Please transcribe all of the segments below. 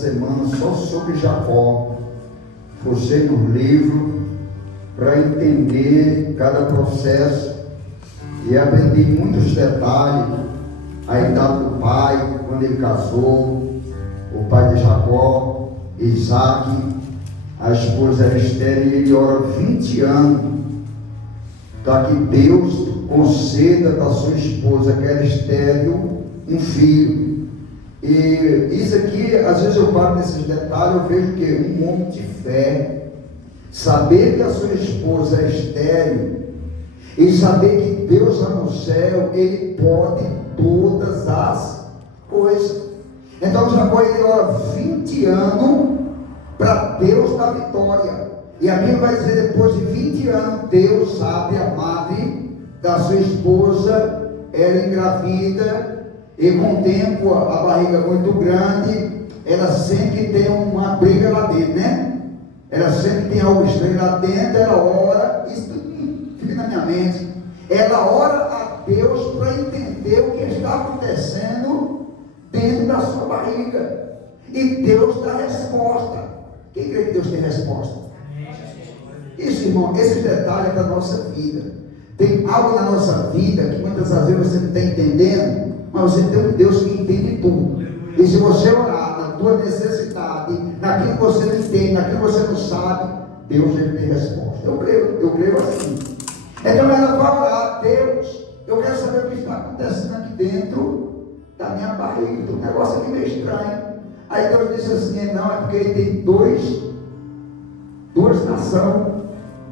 semana só sobre Jacó. Fucei no livro para entender cada processo e aprendi muitos detalhes. A idade do pai, quando ele casou, o pai de Jacó, Isaac, a esposa era estéril, e ele ora 20 anos para que Deus conceda da sua esposa, que era estéril, um filho. E isso aqui, às vezes eu paro nesses detalhes, eu vejo que um homem de fé, saber que a sua esposa é estéril, e saber que Deus lá no céu, Ele pode todas as coisas. Então Jacó, ele ora 20 anos para Deus dar vitória. E a Bíblia vai dizer, depois de 20 anos, Deus sabe, a madre da sua esposa, ela engravida, e com o tempo, a barriga muito grande, ela sempre tem uma briga lá dentro, né? Ela sempre tem algo estranho lá dentro, ela ora, isso fica na minha mente, ela ora a Deus para entender o que está acontecendo dentro da sua barriga, e Deus dá resposta. Quem crê que Deus tem resposta? Isso, irmão, esse detalhe é da nossa vida. Tem algo na nossa vida que muitas das vezes você não está entendendo, mas você tem um Deus que entende tudo. E se você orar na tua necessidade, naquilo que você não entende, naquilo que você não sabe, Deus ele tem resposta. Eu creio assim. Então ela vai orar, Deus, eu quero saber o que está acontecendo aqui dentro da minha barriga. Tem um negócio aqui meio estranho. Aí Deus disse assim, não, é porque ele tem duas nações,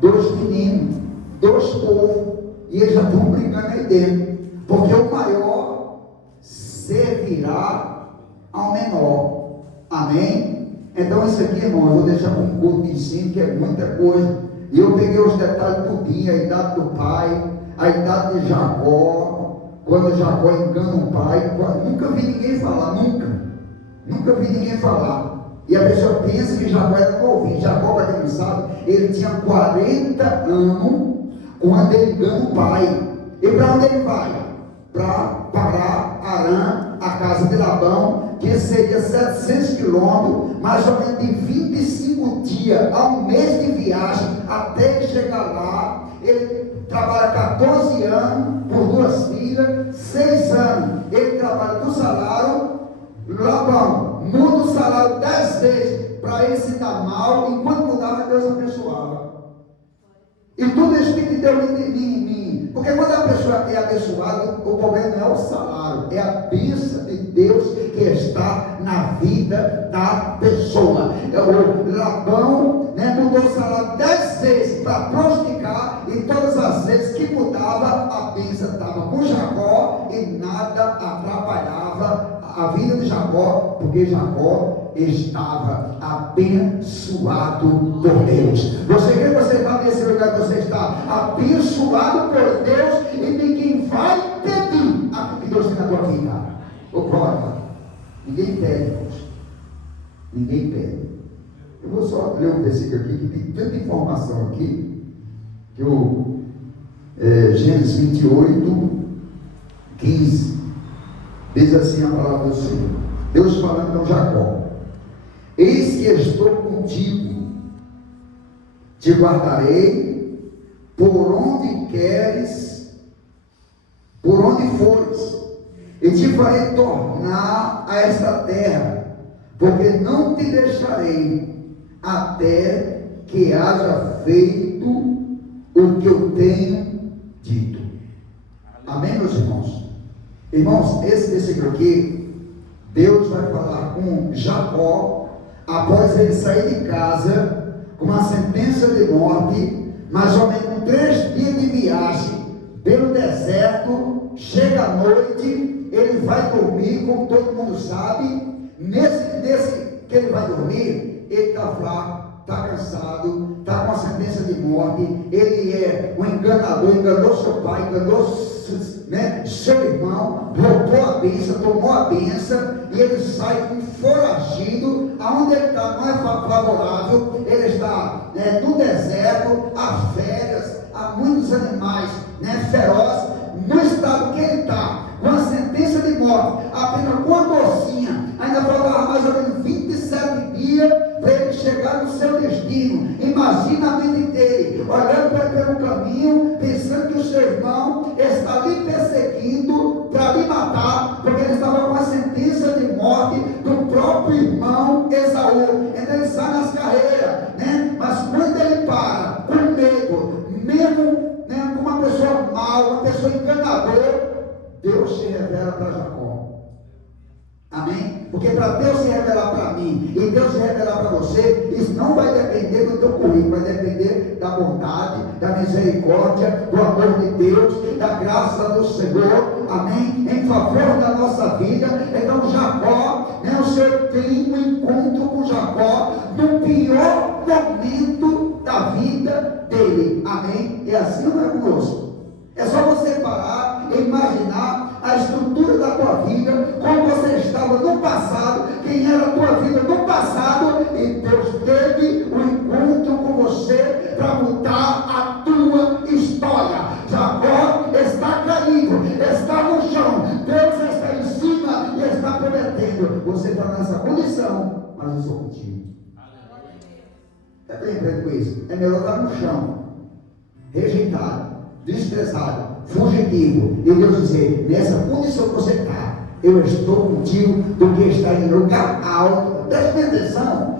2 meninos, 2 povos, e eles já estão brigando aí dentro, porque o maior servirá ao menor. Amém? Então isso aqui, irmão, eu vou deixar com um culto de ensino, que é muita coisa, e eu peguei os detalhes tudinho, a idade do pai, a idade de Jacó, quando Jacó engana o pai, nunca vi ninguém falar, nunca vi ninguém falar. E a pessoa pensa que Jacó era novinho. Jacó, para quem não sabe, ele tinha 40 anos quando ele engana o pai. E para onde ele vai? Para parar Arã, a casa de Labão, que seria 700 quilômetros, mais ou menos de 25 dias a um mês de viagem, até ele chegar lá. Ele trabalha 14 anos por 2 filhas, 6 anos ele trabalha do salário. Labão muda o salário 10 vezes para ele se dar mal, enquanto mudava, Deus abençoava. E tudo isso que Deus em mim. Porque quando a pessoa é abençoada, o problema não é o salário, é a bênção de Deus que está na vida da pessoa. O Labão mudou o salário 10 vezes para prosticar, e todas as vezes que mudava, a bênção estava com Jacó e nada atrapalhava a vida de Jacó, porque Jacó estava abençoado por Deus. Você crê que você está nesse lugar que você está abençoado por Deus, e ninguém vai pedir aquilo que Deus tem na tua vida. Ô glória, ninguém pede, irmãos. Ninguém pede. Eu vou só ler um versículo aqui que tem tanta informação aqui, que o Gênesis 28, 15 diz assim a palavra do Senhor, Deus falando com Jacó: eis que estou contigo, te guardarei por onde queres, por onde fores, e te farei tornar a esta terra, porque não te deixarei até que haja feito o que eu tenho dito. Amém, meus irmãos? Irmãos, esse versículo aqui, Deus vai falar com Jacó, após ele sair de casa, com uma sentença de morte, mais ou menos 3 dias de viagem, pelo deserto, chega à noite, ele vai dormir, como todo mundo sabe, nesse que ele vai dormir, ele está fraco, está cansado, está com a sentença de morte, ele é um enganador, enganou seu pai, enganou seu irmão, roubou a bênção, tomou a bênção, e ele sai foragido. Aonde ele está não é favorável, ele está no deserto, há férias, há muitos animais ferozes, no estado que ele está, com a sentença de morte, apenas com a mocinha, ainda faltava mais ou menos 27 olhando pelo caminho, pensando que o seu irmão está lhe perseguindo para lhe matar, porque ele estava com a sentença de morte do próprio irmão Esaú. Então ele sai nas carreiras, né? Mas quando ele para, com medo, mesmo, né, com uma pessoa mal, uma pessoa enganadora, Deus se revela para Jacó. Amém? Porque para Deus se revelar para mim e Deus se revelar para você, isso não vai depender do teu currículo, vai depender da bondade, da misericórdia, do amor de Deus, da graça do Senhor, amém? Em favor da nossa vida. Então Jacó, né, o Senhor tem um encontro com Jacó no pior momento da vida dele, amém? E assim não é conosco. É só você parar e imaginar a estrutura da tua vida, como você estava no passado, quem era a tua vida no passado, e Deus teve um encontro com você para mudar a tua história. Jacó está caído, está no chão, Deus está em cima e está prometendo: você está nessa condição, mas eu sou contigo. Está bem com isso? É melhor estar no chão, rejeitado, desprezado, fugitivo, e Deus dizer: nessa condição que você está, eu estou contigo, do que está em lugar alto. Preste atenção,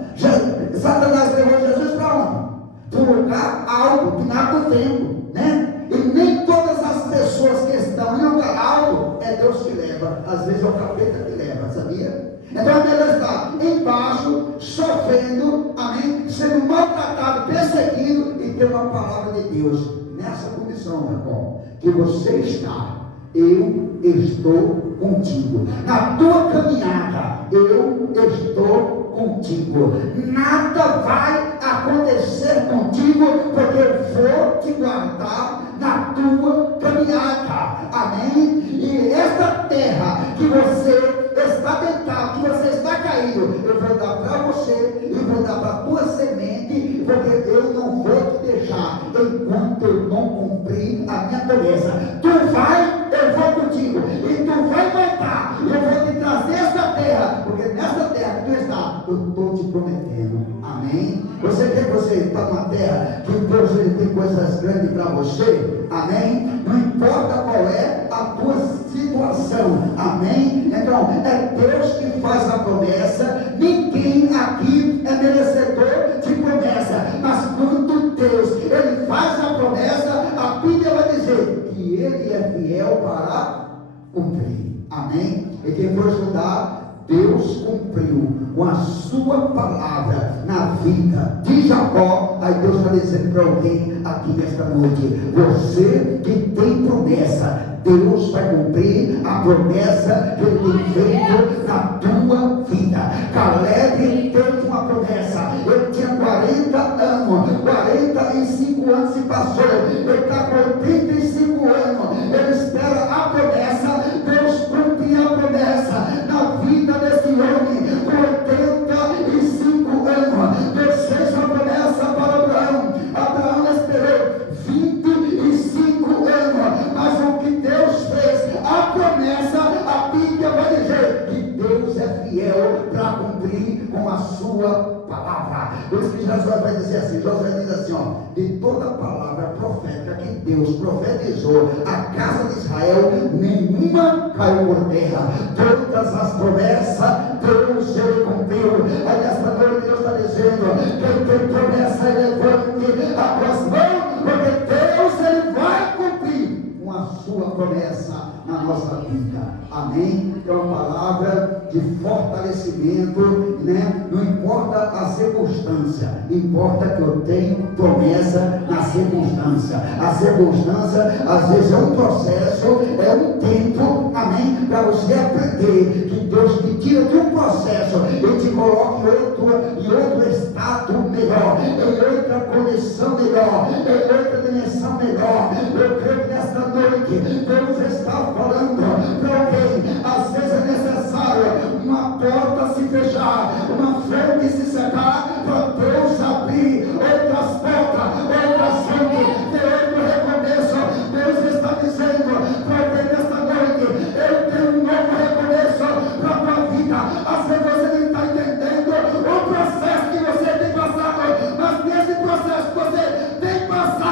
Satanás levou Jesus para onde? Para um lugar alto, que nada do tempo, né? E nem todas as pessoas que estão em lugar alto é Deus que leva, às vezes é o capeta que leva, sabia? Então ela está embaixo, sofrendo, amém? Sendo maltratado, perseguido, e tem uma palavra de Deus. Nessa condição, Jacó, que você está, eu estou contigo. Na tua caminhada, eu estou contigo. Nada vai acontecer contigo, porque eu vou te guardar na tua caminhada. Amém? E essa terra que você está deitado, que você está caído, eu vou dar para você, eu vou dar para a tua semente, porque eu não vou te deixar enquanto eu não cumprir a minha promessa. Tu vai, eu vou contigo, e tu vai voltar, eu vou te trazer essa terra, porque nessa terra que tu está, eu estou te prometendo. Amém? Você quer que você está numa terra que Deus ele tem coisas grandes para você? Amém? Não importa qual é a tua situação. Amém? Então, é Deus que faz a promessa. Ninguém aqui é merecedor de promessa. Mas quando Deus ele faz a promessa, a Bíblia vai dizer que ele é fiel para cumprir. Amém? E quem for estudar, Deus cumpriu com a sua palavra na vida de Jacó. Aí Deus está dizendo para alguém aqui nesta noite: você que tem promessa, Deus vai cumprir a promessa que Ele tem feito na tua vida. Caleb teve uma promessa. Ele tinha 40 anos, 45 anos se passou, ele está com 85 anos, ele espera a promessa. Deus cumpre a promessa na vida desse homem, com 85 anos. Deus fez uma promessa para Abraão. Abraão esperou 25 anos, mas o que Deus fez, a promessa, a Bíblia vai dizer que Deus é fiel para cumprir com a sua palavra. Por isso que Josué vai dizer assim, Josué diz assim, ó: de toda palavra profética que Deus profetizou a casa de Israel, nenhuma caiu por terra. Todas as promessas Deus ele cumpriu. Aí esta noite Deus está dizendo: quem tem promessa levante a tuas mãos, porque Deus ele vai cumprir com a sua promessa na nossa vida. Amém? É uma palavra de fortalecimento, né? Não importa a circunstância, importa que eu tenho promessa na circunstância. A circunstância às vezes é um processo, é um tempo, amém? Para você aprender que Deus te tira de um processo e te coloca em outro estado melhor, em outra condição melhor, em outra dimensão melhor. Eu creio que nesta noite Deus está falando para alguém. Às vezes é necessário uma porta se fechar, uma fonte se secar, para Deus abrir outras portas, outras fontes, ter outro recomeço. Deus está dizendo para alguém nesta noite: eu tenho um novo recomeço para a tua vida. Às vezes você não está entendendo o processo que você tem passado, mas nesse processo que você tem passado,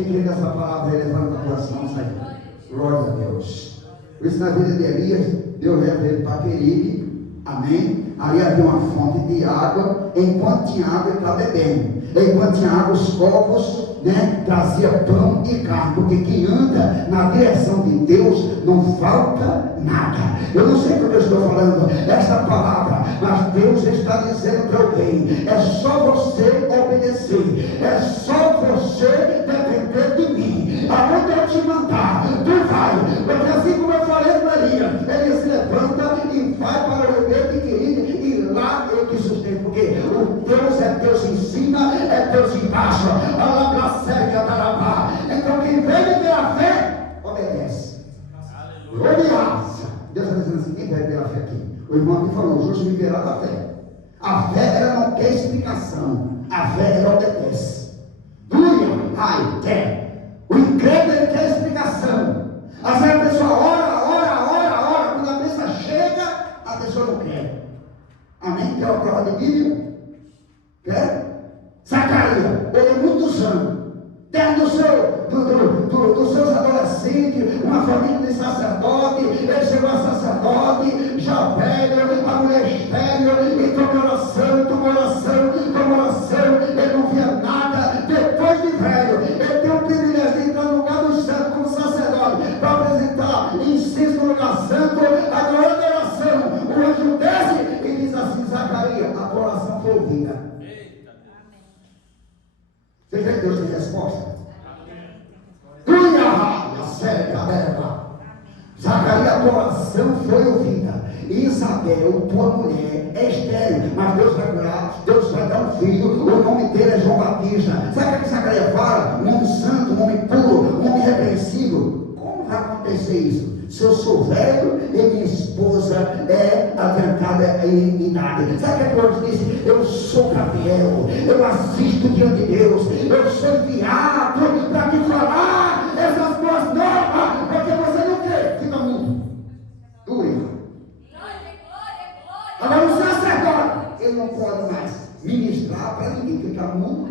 Quem crê nessa palavra, levanta a coração, sai. Glória a Deus. Por isso, na vida de Elias, Deus leva ele para Queribe. Amém? Ali havia uma fonte de água. Enquanto tinha água, ele estava bebendo. Enquanto tinha água, os povos, trazia pão e carne. Porque quem anda na direção de Deus, não falta nada. Eu não sei porque eu estou falando essa palavra, mas Deus está dizendo para alguém: é só você obedecer, é só você depender de mim. Aonde eu te mandar, tu vai. Porque assim como eu falei para Elias, ele se levanta e vai para o Ribeiro de Queribe, e lá eu te sustento. Porque o Deus é Deus em cima, é Deus embaixo. Então quem vem pela fé, obedece. Aleluia. Deus está dizendo assim: quem vai pela fé aqui? O irmão que falou: o justo viverá da fé. A fé, ela não quer explicação. A fé, ela obedece. O incrédulo, ele quer explicação. Às vezes a pessoa ora. Quando a pessoa chega, a pessoa não quer. Amém? Quer uma prova de Bíblia? Quer? Zacarias, ele é muitos anos. Dentro dos seus adolescentes, uma família de sacerdote, ele chegou a sacerdote, já velho, a mulher estéril, e tomou oração, ele não via nada. Depois de velho, ele tem o privilégio de entrar no lugar do santo como sacerdote, para apresentar incenso no lugar santo, a glória da oração. O anjo desce e diz assim: Zacarias, a tua oração foi ouvida. Você vê que Deus tem resposta? Zacarias, a tua oração foi ouvida. Isabel, tua mulher, é estéril, mas Deus vai curar, Deus vai dar um filho, o nome dele é João Batista. Sabe o que Zacarias fala? Um homem santo, um homem puro, um homem irrepreensível. Como vai acontecer isso? Se eu sou velho e minha esposa é adiantada em idade. Sabe o que Deus disse? Eu sou Gabriel, eu assisto diante de Deus, eu sou enviado para te falar essas boas novas, porque você não crê, fica mudo. Agora o sacerdote, ele não pode mais ministrar para ninguém, fica mudo.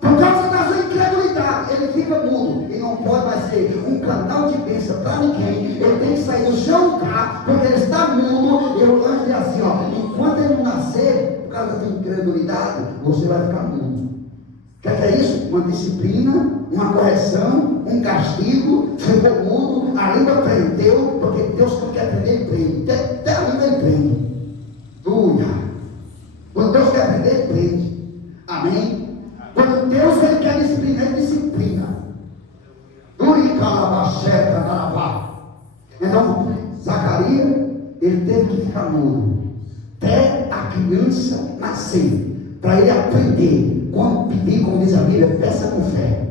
Por causa da sua incredulidade, ele fica mudo e não pode mais ser um canal de bênção para ninguém. Ele tem que sair do seu lugar, porque ele está mudo. E o anjo diz assim: enquanto ele não nascer, por causa da incredulidade, você vai ficar mudo. O que é isso? Uma disciplina, uma correção, um castigo. Ficou mudo, a língua prendeu, porque Deus não quer prender, ele prende. Até a língua ele prende. Quando Deus quer prender, ele prende. Amém? Quando Deus ele quer disciplinar, ele disciplina. Então, Zacarias, ele teve que ficar mudo até a criança nascer, para ele aprender. Quando pedir, como diz a Bíblia, peça com fé.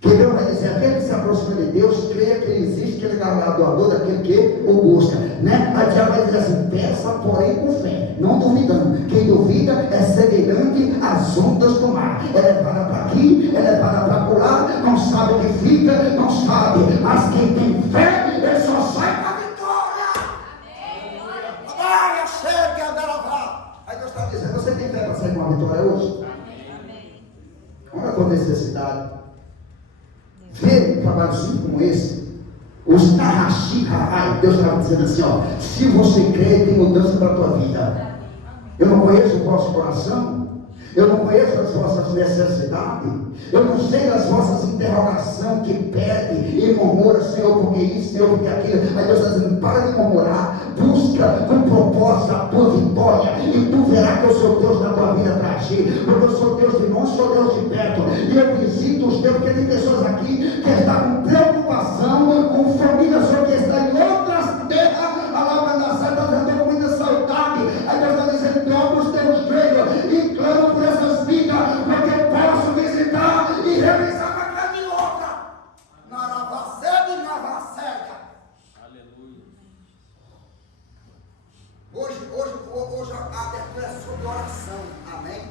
Que Deus vai dizer: aquele que se aproxima de Deus, creia que ele existe, que ele é galardoador daquele que o busca. A diabo vai dizer assim: peça, porém, com fé, não duvidando. Quem duvida é semelhante às ondas do mar. É levada para aqui, é levada para lá, não sabe o que fica, não sabe. Mas quem tem fé, ele só sai para a vitória. Glória, chega, Belavá. Aí Deus está dizendo: você tem fé para sair com a vitória hoje? Olha a tua necessidade. Ver um trabalho simples como esse, os Narashikarai, Deus estava dizendo assim: se você crê, tem mudança para a tua vida. Eu não conheço o vosso coração, eu não conheço as vossas necessidades, eu não sei as vossas interrogações que pede e murmura: Senhor, porque isso, Senhor, porque aquilo. Aí Deus está dizendo: para de murmurar, busca com propósito a tua vitória, e tu verás que eu sou Deus na tua vida para agir, porque eu sou Deus de longe, sou Deus de perto, e eu visito os teus. Porque tem pessoas aqui que estão com preocupação, com famílias que estão em outras terras, a palavra da Santa está dando com muita saudade. Aí Deus está dizendo: toca os teus joelhos e clama por essas vidas, porque eu posso visitar e realizar uma grande obra. Naravaceda e Navaceda. Aleluia. Hoje a abertura é sobre oração. Amém?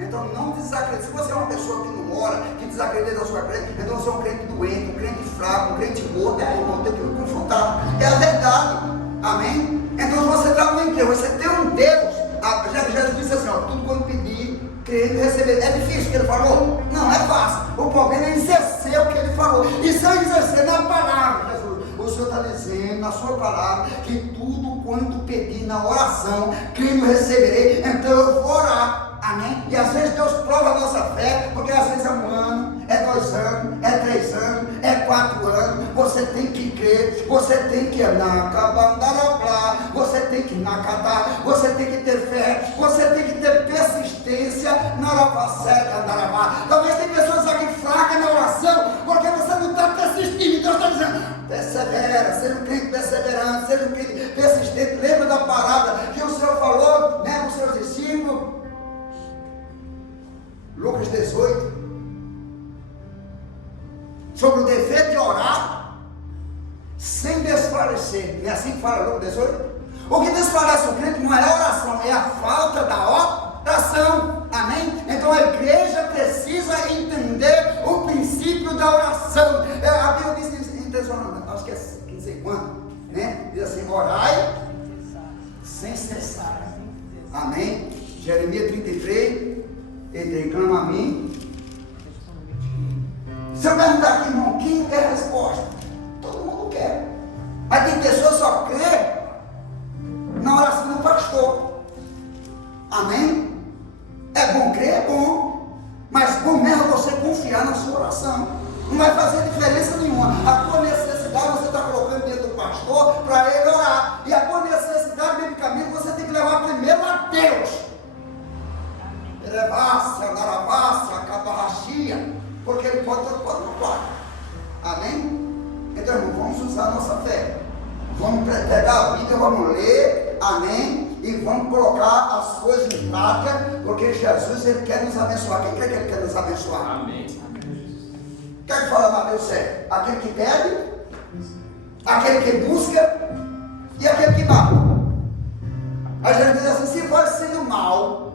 Então não desacredite. Se você é uma pessoa que não ora, que desacredita da sua crença, então você é um crente doente, um crente fraco, um crente morto. Irmão, tem que confrontar. É a verdade. Amém? Então se você está no incrível, você tem um Deus. Jesus disse assim: tudo quando pedir, Crer e receber. É difícil o que ele falou? Não, é fácil. O problema é exercer o que ele falou. E se eu exercer na palavra, Jesus, o Senhor está dizendo na sua palavra que tudo quanto pedir na oração, creio e receberei, então eu vou orar. Amém? E às vezes Deus prova a nossa fé, porque às vezes é 1 ano, é 2 anos, é 3 anos, é 4 anos. Você tem que crer, você tem que você tem que nacatar, você tem que ter fé, você tem que ter persistência na oração. Talvez tem pessoas aqui fracas na oração, porque você não está persistindo. Deus está dizendo: persevera, seja um crente perseverante, seja um crente persistente. Lembra da palavra que o Senhor falou, né, para os seus discípulos? Lucas 18, sobre o dever de orar sem desfalecer. É assim que fala Lucas 18? O que desfalece o crente não é a oração, é a falta da oração. Amém? Então a igreja precisa entender o princípio da oração. A Bíblia diz em Tessalonicenses, acho que é 15 quanto, né? Diz assim: orai sem cessar. Amém? Jeremias 33. Ele reclama a mim. Se eu perguntar aqui, irmão, quem quer a resposta? Todo mundo quer. Mas tem pessoas que só crê na oração do pastor. Amém? É bom crer, é bom. Mas bom mesmo é você confiar na sua oração. Não vai fazer diferença nenhuma. A tua necessidade você está colocando dentro do pastor para ele orar. E a tua necessidade, biblicamente, você tem que levar primeiro a Deus. Porque ele pode no quarto. Amém? Então, irmão, vamos usar a nossa fé. Vamos pegar a Bíblia, vamos ler, amém? E vamos colocar as coisas em prática, porque Jesus, ele quer nos abençoar. Quem crê que ele quer nos abençoar? Amém. Quer que fala mais Deus certo? Aquele que pede, aquele que busca e aquele que mata. A gente diz assim: se vai sendo mal,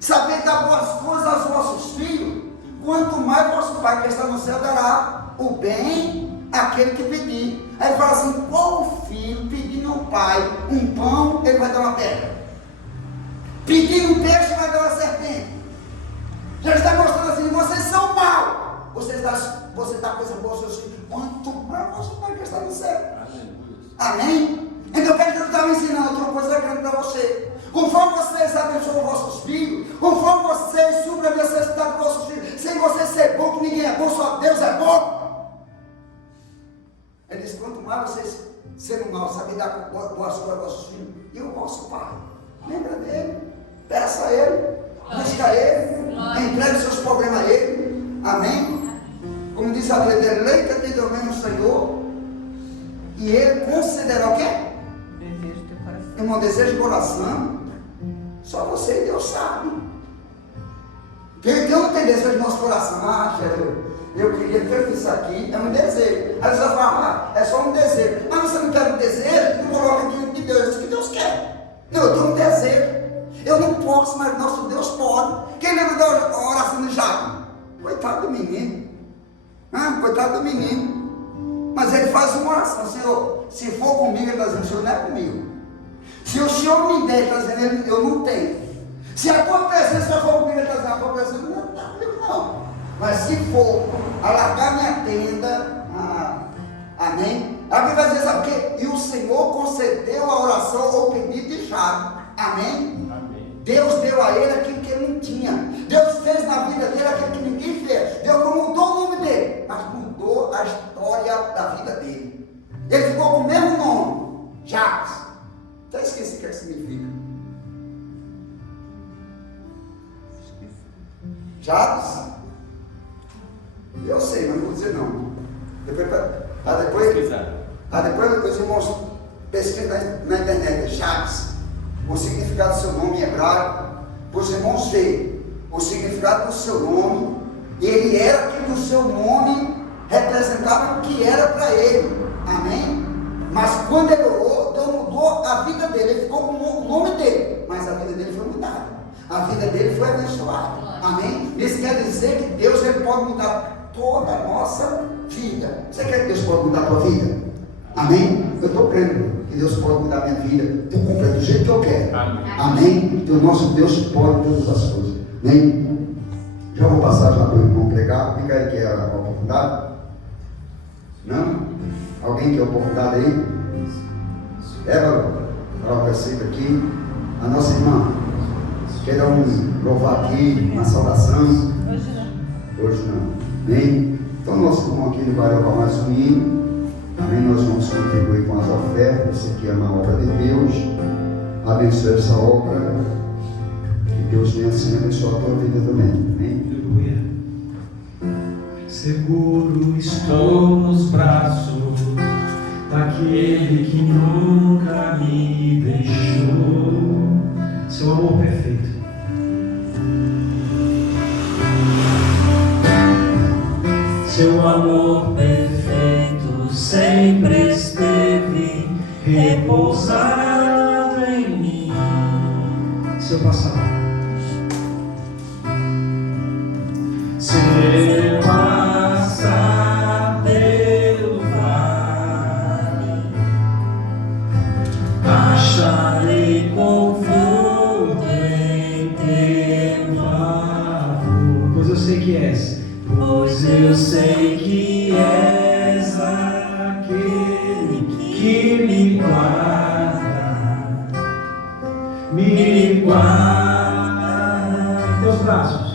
saber dar boas coisas aos vossos filhos, quanto mais vosso Pai que está no céu dará o bem àquele que pedir. Aí fala assim: qual filho pedindo ao pai um pão, ele vai dar uma pedra? Pedindo um peixe, vai dar uma serpente. Já está mostrando assim: vocês são maus. Você dá coisa boa aos seus filhos, quanto mais vosso Pai que está no céu. Amém? Então o que Deus está me ensinando? Outra coisa grande para você. Conforme vocês abençoam vossos filhos, conforme vocês suprem a necessidade dos vossos filhos, sem você ser bom, que ninguém é bom, só Deus é bom. Ele diz: quanto mais vocês serem mal, saber dar boas coisas aos vossos filhos, e o vosso Pai, lembra dele, peça a ele, busca ele, entregue seus problemas a ele. Amém? Como diz a Bíblia: deleita-te também no Senhor, e ele concederá o quê? Desejo do teu coração. Irmão, desejo do coração, só você e Deus sabe. Deus não tem desejo no nosso coração. Ah, Jesus, eu queria ter isso aqui, é um desejo. Aí você vai falar: é só um desejo. Mas você não quer um desejo? Não coloca diante de Deus, isso que Deus quer. Eu tenho um desejo. Eu não posso, mas nosso Deus pode. Quem lembra da oração de Jacob? Coitado do menino. Coitado do menino. Mas ele faz uma oração: Senhor, se for comigo, ele está dizendo: o Senhor não é comigo. Se o Senhor me der, ele está dizendo: eu não tenho. Se a tua presença for comigo, ele está dizendo: a tua presença não está comigo, não. Mas se for alargar minha tenda, amém? A Bíblia vai dizer: sabe o quê? E o Senhor concedeu a oração ou pedido de Jacob. Amém? Deus deu a ele aquilo que ele não tinha. Deus fez na vida dele aquilo que ninguém fez. Deus não mudou o nome dele, mas mudou a história da vida dele. Ele ficou com o mesmo nome, Jacques. Já esqueci o que significa. Jacques? Eu sei, mas não vou dizer não. Depois os irmãos pesquisam na internet: Jacques, o significado do seu nome em hebraico, para os irmãos verem o significado do seu nome. Ele era aquilo que o seu nome representava, o que era para ele. Amém? Mas quando ele orou, Deus mudou a vida dele. Ele ficou com o nome dele, mas a vida dele foi mudada. A vida dele foi abençoada. Amém? Isso quer dizer que Deus, ele pode mudar toda a nossa vida. Você quer que Deus pode mudar a tua vida? Amém? Eu estou crendo que Deus pode mudar a minha vida por completo, do jeito que eu quero. Amém? Amém? Que o nosso Deus pode todas as coisas. Nem? Já vou passar já para o irmão pregar. Quem quer a oportunidade? Não? Alguém quer a oportunidade aí? Coloca sempre aqui. A nossa irmã. Quer dar um louvar aqui, uma saudação? Hoje não. Hoje não. Nem? Então nosso irmão aqui ele vai levar mais um hino. Amém? Nós vamos contribuir com as ofertas. Isso aqui é uma obra de Deus. Abençoe essa obra. Que Deus venha assim abençoar a tua vida também. Amém? Aleluia. Seguro estou nos braços daquele que nunca me deixou. Seu amor perfeito. Seu amor perfeito sempre esteve repousado em mim. Seu passado. Seu passar pelo vale, acharei conforto em teu amor. Pois eu sei que és. Pois eu sei que és aquele que me guarda em teus braços.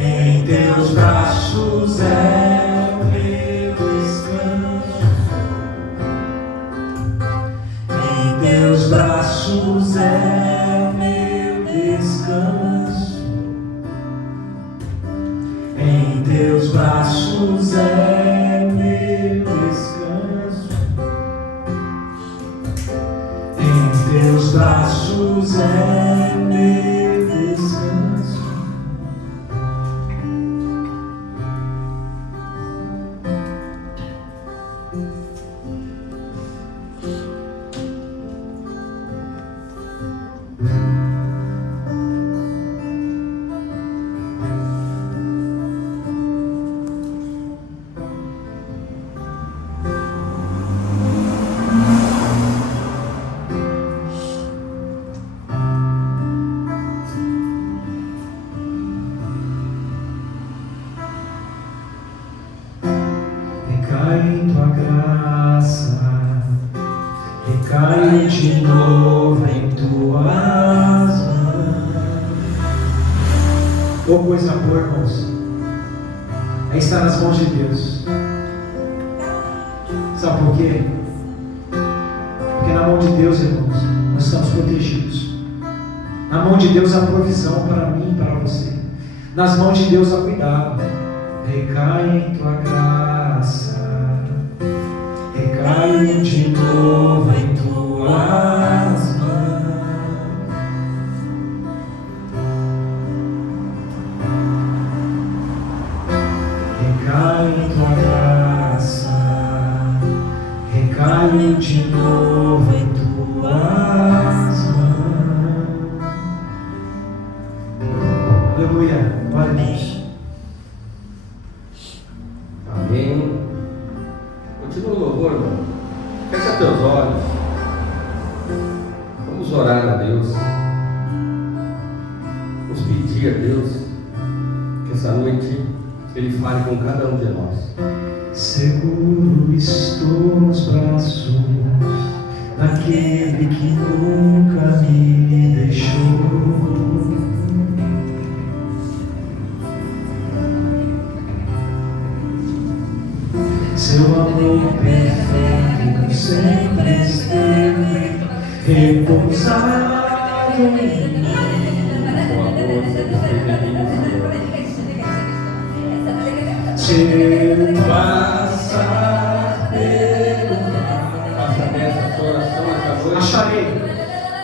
Em teus braços é o meu descanso. Em teus braços é o meu descanso. Em teus braços é meu descanso. Em teus braços é meu descanso. Recai em tua graça, recai de novo em tuas mãos. Oh, coisa boa, irmãos, é estar nas mãos de Deus. Sabe por quê? Porque na mão de Deus, irmãos, nós estamos protegidos. Na mão de Deus há provisão para mim e para você. Nas mãos de Deus há cuidado. Recai em tua graça, recai de novo em tuas mãos. Recai em tua graça, recai de novo em tuas mãos. Aleluia, glória a Deus. Amém. Continua o louvor, irmão. Fecha teus olhos. Vamos orar a Deus. Vamos pedir a Deus que essa noite Ele fale com cada um de nós. Seguro estou nos braços daquele que nunca me deixou. Seu amor perfeito sempre esteve repousado em mim. Com amor, Seu passar pelo faça dessa oração essa noite.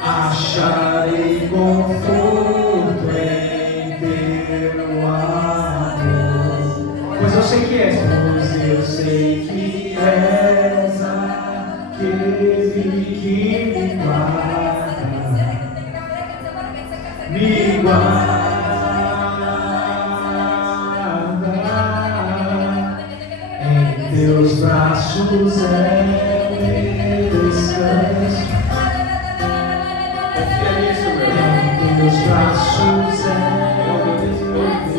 acharei conforto em teu amor. Pois eu sei que és. Pois eu sei que és aquele que me guarda. Me guarda. Em teus braços é meu descanso. Confia nisso, meu irmão. Em braços é o meu descanso.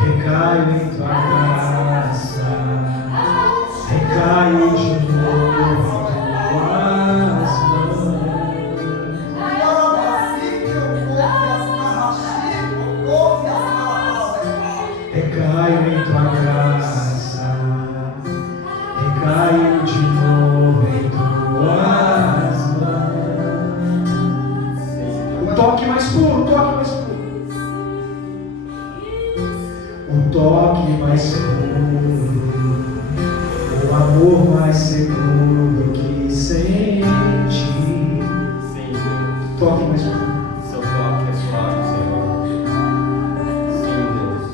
Recaio em tua graça, recaio de novo em tuas mãos. Recaio em tua graça, recaio de novo em tuas mãos. Um toque mais puro, um toque mais puro. Um toque mais puro, o amor mais seguro que senti. Sim, Toque mais puro. seu toque é suave, Senhor. Sim, Deus.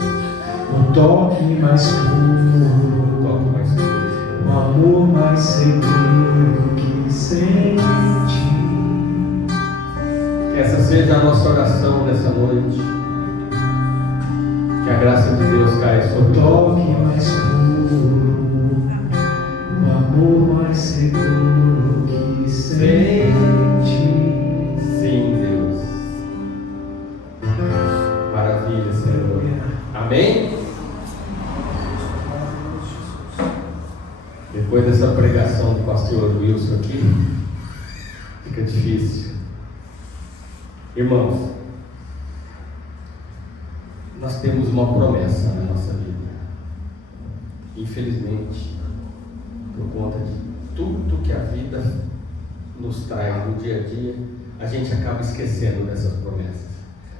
Um toque mais puro, Toque mais puro. o amor mais seguro que senti. Que essa seja a nossa oração nessa noite. Que a graça de Deus caia O sobre toque nós. mais puro, o amor mais seguro que senti. Sim, Deus. Maravilha, Senhor. Amém? Depois dessa pregação do pastor Wilson aqui, fica difícil. Irmãos, nós temos uma promessa na nossa vida. Infelizmente, por conta de tudo que a vida nos traz no dia a dia, a gente acaba esquecendo dessas promessas.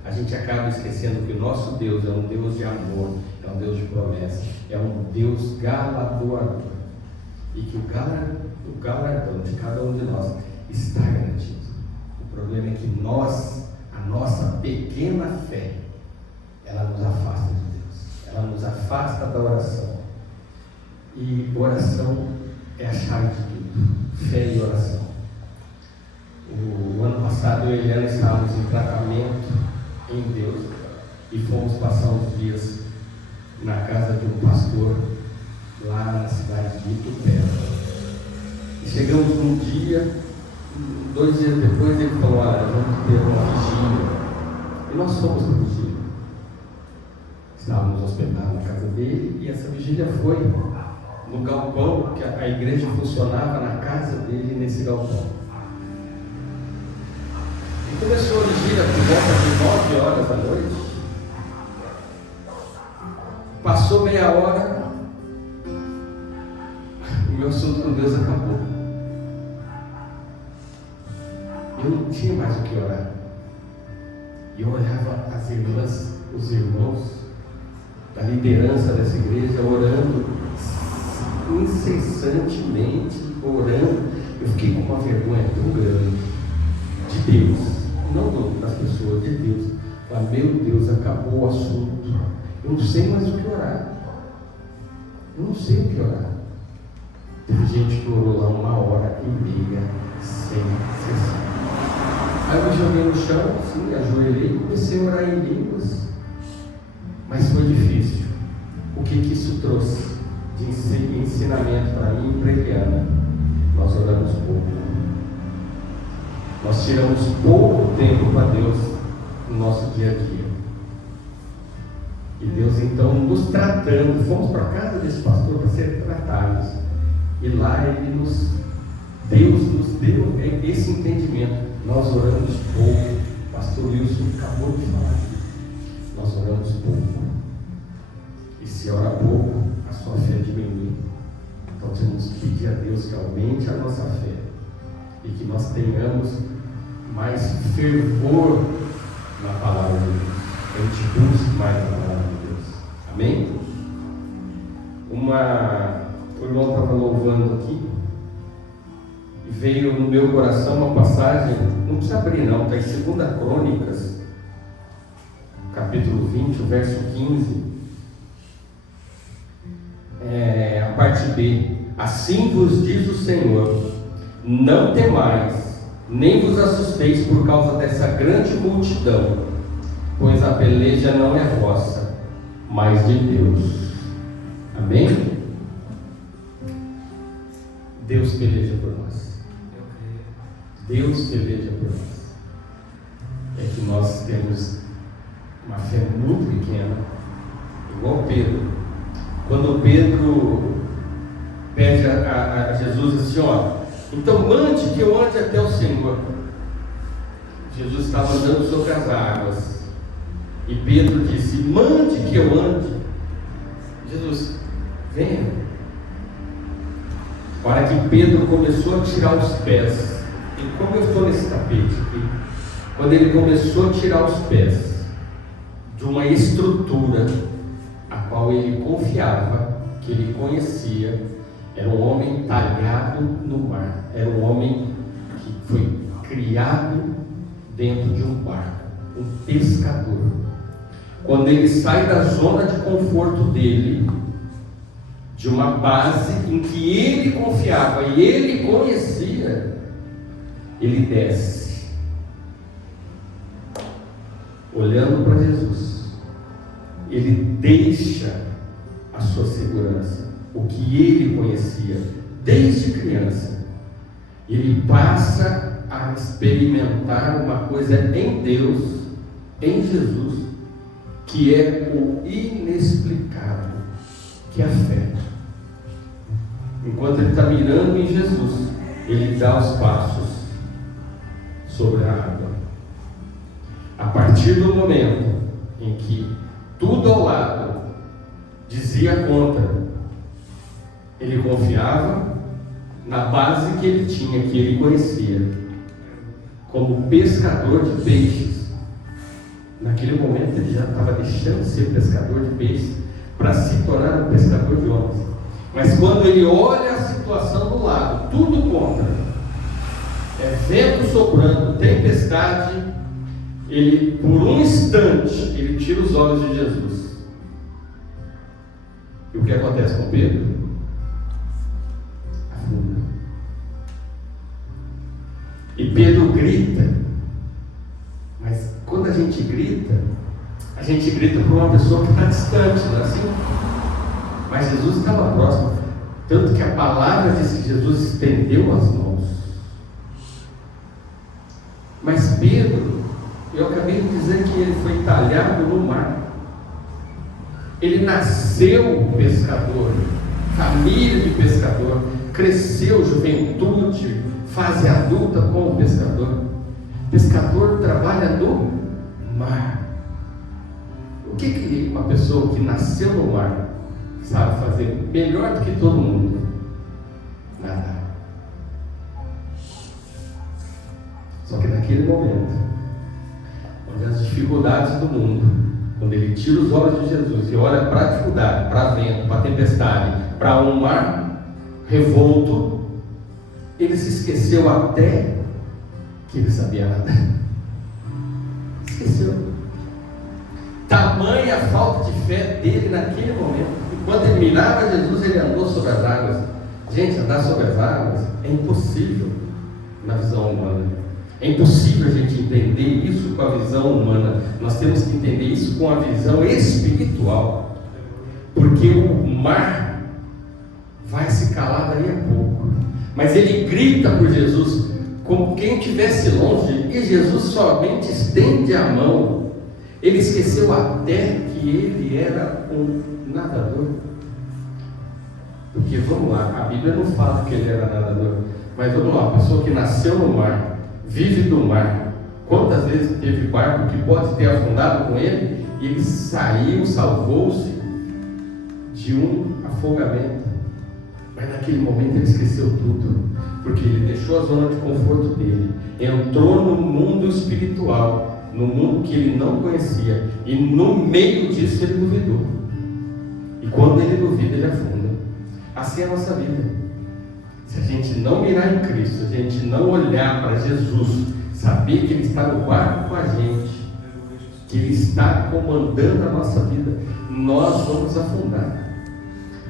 A gente acaba esquecendo que o nosso Deus é um Deus de amor, é um Deus de promessa, é um Deus galardoador. E que o galardão de cada um de nós está garantido. O problema é que a nossa pequena fé, ela nos afasta de Deus, ela nos afasta da oração. E oração é a chave de tudo, fé e oração. O ano passado eu e a Eliana estávamos em tratamento em Deus e fomos passar uns dias na casa de um pastor lá na cidade de Itupé. E chegamos num dia, 2 dias depois ele falou: olha, vamos ter uma vigília. E nós fomos para a vigília. Estávamos hospedados na casa dele e essa vigília foi no galpão, que a igreja funcionava na casa dele, nesse galpão. E começou a vigília por volta de 9 horas da noite. Passou meia hora, o meu assunto com Deus acabou. Eu não tinha mais o que orar. E eu olhava as irmãs, os irmãos da liderança dessa igreja orando incessantemente, orando. Eu fiquei com uma vergonha tão grande de Deus, não das pessoas, de Deus. Mas, meu Deus, acabou o assunto. Eu não sei mais o que orar. Eu não sei o que orar. Teve gente que orou lá 1h30 sem cessar. Aí eu me joguei no chão, assim, ajoelhei e comecei a orar em línguas. Mas foi difícil. O que isso trouxe de ensinamento para mim e para a Eliana? Nós oramos pouco. Nós tiramos pouco tempo para Deus no nosso dia a dia. E Deus então nos tratando, fomos para a casa desse pastor para ser tratados. E lá Deus nos deu esse entendimento. Nós oramos pouco. Pastor Wilson acabou de falar. Nós oramos pouco. E se ora pouco, a sua fé diminui. Então temos que pedir a Deus que aumente a nossa fé. E que nós tenhamos mais fervor na palavra de Deus. A gente busque mais a palavra de Deus. Amém? O irmão estava louvando aqui e veio no meu coração uma passagem, não precisa abrir não, está em 2 Crônicas, capítulo 20, o verso 15, a parte B. Assim vos diz o Senhor: não temais, nem vos assusteis por causa dessa grande multidão, pois a peleja não é vossa, mas de Deus. Amém? Deus peleja por nós. Deus peleja por nós. É que nós temos uma fé muito pequena, igual Pedro. Quando Pedro pede a Jesus assim, ó, então mande que eu ande até o Senhor. Jesus estava andando sobre as águas, e Pedro disse, mande que eu ande. Jesus, venha. A hora que Pedro começou a tirar os pés, e como eu estou nesse tapete aqui, quando ele começou a tirar os pés de uma estrutura a qual ele confiava, que ele conhecia, era um homem talhado no mar, era um homem que foi criado dentro de um barco, um pescador. Quando ele sai da zona de conforto dele, de uma base em que ele confiava e ele conhecia, ele desce, olhando para Jesus. Ele deixa a sua segurança, o que ele conhecia desde criança. Ele passa a experimentar uma coisa em Deus, em Jesus, que é o inexplicável, que é a fé. Enquanto ele está mirando em Jesus, ele dá os passos sobre a água. A partir do momento em que tudo ao lado dizia contra, ele confiava na base que ele tinha, que ele conhecia, como pescador de peixes. Naquele momento ele já estava deixando de ser pescador de peixes para se tornar um pescador de homens. Mas quando ele olha a situação do lado, tudo contra, é vento soprando, tempestade, ele, por um instante, ele tira os olhos de Jesus. E o que acontece com Pedro? Afunda. E Pedro grita. Mas quando a gente grita para uma pessoa que está distante, não é assim? Mas Jesus estava próximo, tanto que a palavra diz que Jesus estendeu as mãos. Mas Pedro, eu acabei de dizer que ele foi talhado no mar. Ele nasceu pescador, família de pescador, cresceu juventude, fase adulta como pescador. Pescador trabalha no mar. O que uma pessoa que nasceu no mar sabe fazer melhor do que todo mundo? Nadar. Só que naquele momento, onde as dificuldades do mundo, quando ele tira os olhos de Jesus e olha para a dificuldade, para vento, para a tempestade, para um mar revolto, ele se esqueceu até que ele sabia nadar. Esqueceu. Tamanha a falta de fé dele naquele momento. Enquanto ele mirava Jesus, ele andou sobre as águas. Gente, andar sobre as águas é impossível na visão humana. É impossível a gente entender isso com a visão humana. Nós temos que entender isso com a visão espiritual. Porque o mar vai se calar daí a pouco. Mas ele grita por Jesus como quem estivesse longe, e Jesus somente estende a mão. Ele esqueceu até que ele era um nadador. Porque vamos lá, a Bíblia não fala que ele era nadador, mas vamos lá, a pessoa que nasceu no mar, vive do mar, quantas vezes teve barco que pode ter afundado com ele, e ele saiu, salvou-se de um afogamento. Mas naquele momento ele esqueceu tudo, porque ele deixou a zona de conforto dele, entrou no mundo espiritual, no mundo que ele não conhecia, e no meio disso ele duvidou. E quando ele duvida, ele afunda. Assim é a nossa vida. Se a gente não mirar em Cristo, se a gente não olhar para Jesus, saber que Ele está no barco com a gente, que Ele está comandando a nossa vida, nós vamos afundar.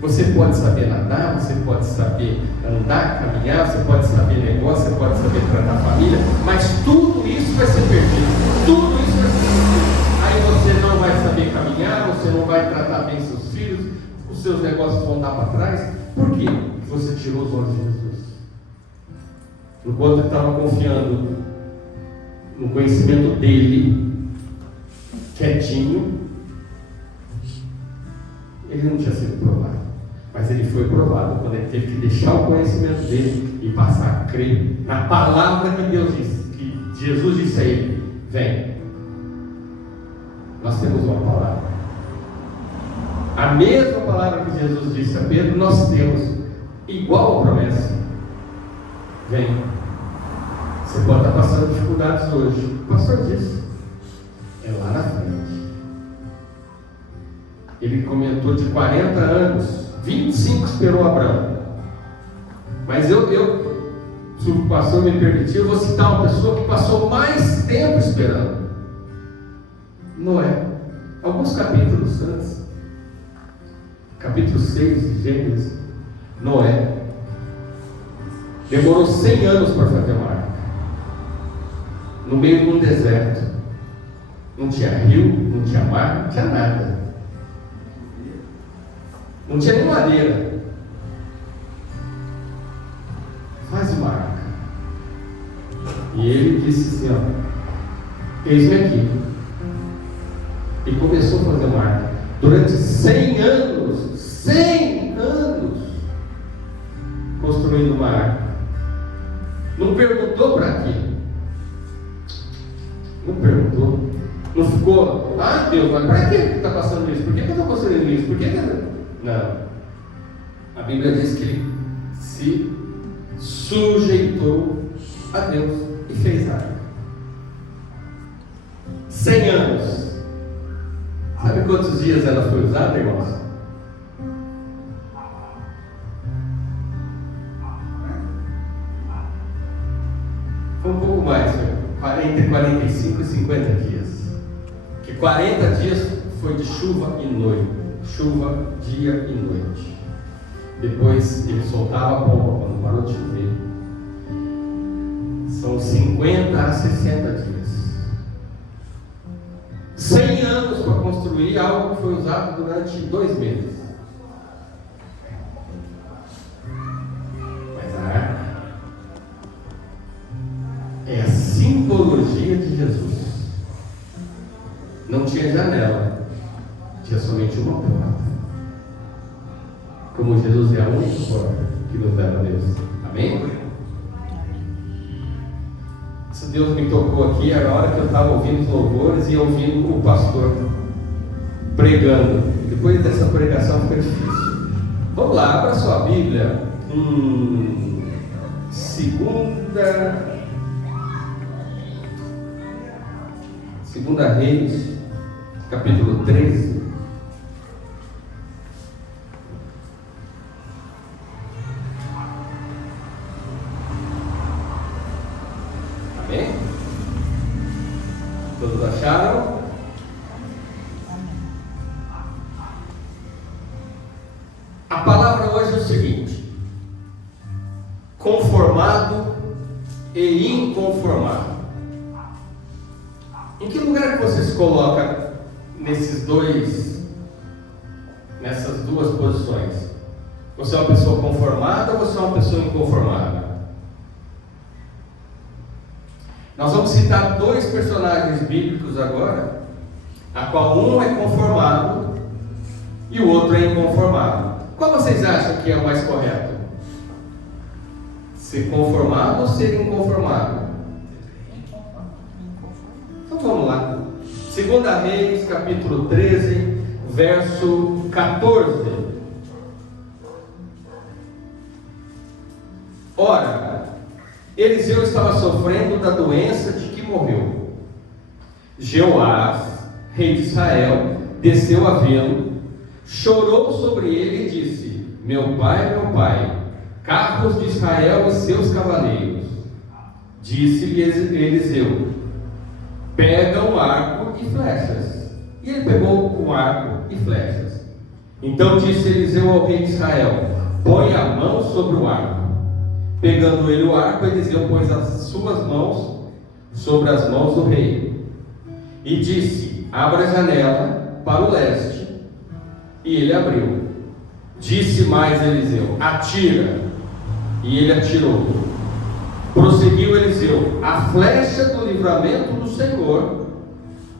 Você pode saber nadar, você pode saber andar, caminhar, você pode saber negócio, você pode saber tratar a família, mas tudo isso vai ser perdido. Tudo isso vai ser perdido. Aí você não vai saber caminhar, você não vai tratar bem seus filhos, os seus negócios vão dar para trás. Por quê? Porque você tirou os olhos de Jesus. Enquanto ele estava confiando no conhecimento dele, quietinho, ele não tinha sido provado. Mas ele foi provado quando ele teve que deixar o conhecimento dele e passar a crer na palavra que Deus disse, que Jesus disse a ele: vem. Nós temos uma palavra. A mesma palavra que Jesus disse a Pedro, nós temos igual a promessa. Vem. Você pode estar passando dificuldades hoje. O pastor disse, é lá na frente. Ele comentou de 40 anos, 25 esperou Abraão. Mas eu, se o pastor me permitir, eu vou citar uma pessoa que passou mais tempo esperando. Noé. Alguns capítulos antes. Capítulo 6 de Gênesis. Noé. Demorou 100 anos para fazer uma arca. No meio de um deserto. Não tinha rio, não tinha mar, não tinha nada. Não tinha nem madeira. Faz uma arca. E ele disse assim, ó, eis-me aqui. E começou a fazer uma arca. Durante 100 anos, construindo uma arca. Não perguntou para quê. Não perguntou. Não ficou, Deus, mas para que está passando isso? Por que eu estou construindo isso? Por que não? A Bíblia diz que ele se sujeitou a Deus e fez a arca. 100 anos. Sabe quantos dias ela foi usada, irmãos? Foi um pouco mais, entre 45 e 50 dias. Que 40 dias foi de chuva e noite. Chuva, dia e noite. Depois ele soltava a bomba quando parou de chover. São 50 a 60 dias. 100 anos para construir algo que foi usado durante 2 meses. Mas a arca é a simbologia de Jesus. Não tinha janela, tinha somente uma porta. Como Jesus é a única porta que nos leva a Deus. Amém? Se Deus me tocou aqui, era a hora que eu estava ouvindo os louvores e ouvindo o pastor pregando. E depois dessa pregação fica difícil. Vamos lá, abra sua Bíblia em Segunda Reis, capítulo 13. Amém? Todos acharam? A palavra hoje é o seguinte: conformado e inconformado. Em que lugar que você se coloca nessas duas posições? Você é uma pessoa conformada ou você é uma pessoa inconformada? Nós vamos citar 2 personagens bíblicos agora, a qual um é conformado e o outro é inconformado. Qual vocês acham que é o mais correto? Ser conformado ou ser inconformado? Então vamos lá. 2 Reis, capítulo 13, verso 14. Ora, Eliseu estava sofrendo da doença de que morreu. Jeoás, rei de Israel, desceu a vê-lo, chorou sobre ele e disse: meu pai, carros de Israel e seus cavaleiros. Disse-lhe Eliseu: pega um arco e flechas. E ele pegou um arco e flechas. Então disse Eliseu ao rei de Israel: põe a mão sobre o arco. Pegando ele o arco, Eliseu pôs as suas mãos sobre as mãos do rei e disse: abra a janela para o leste. E ele abriu. Disse mais Eliseu: atira. E ele atirou. Prosseguiu Eliseu: a flecha do livramento do Senhor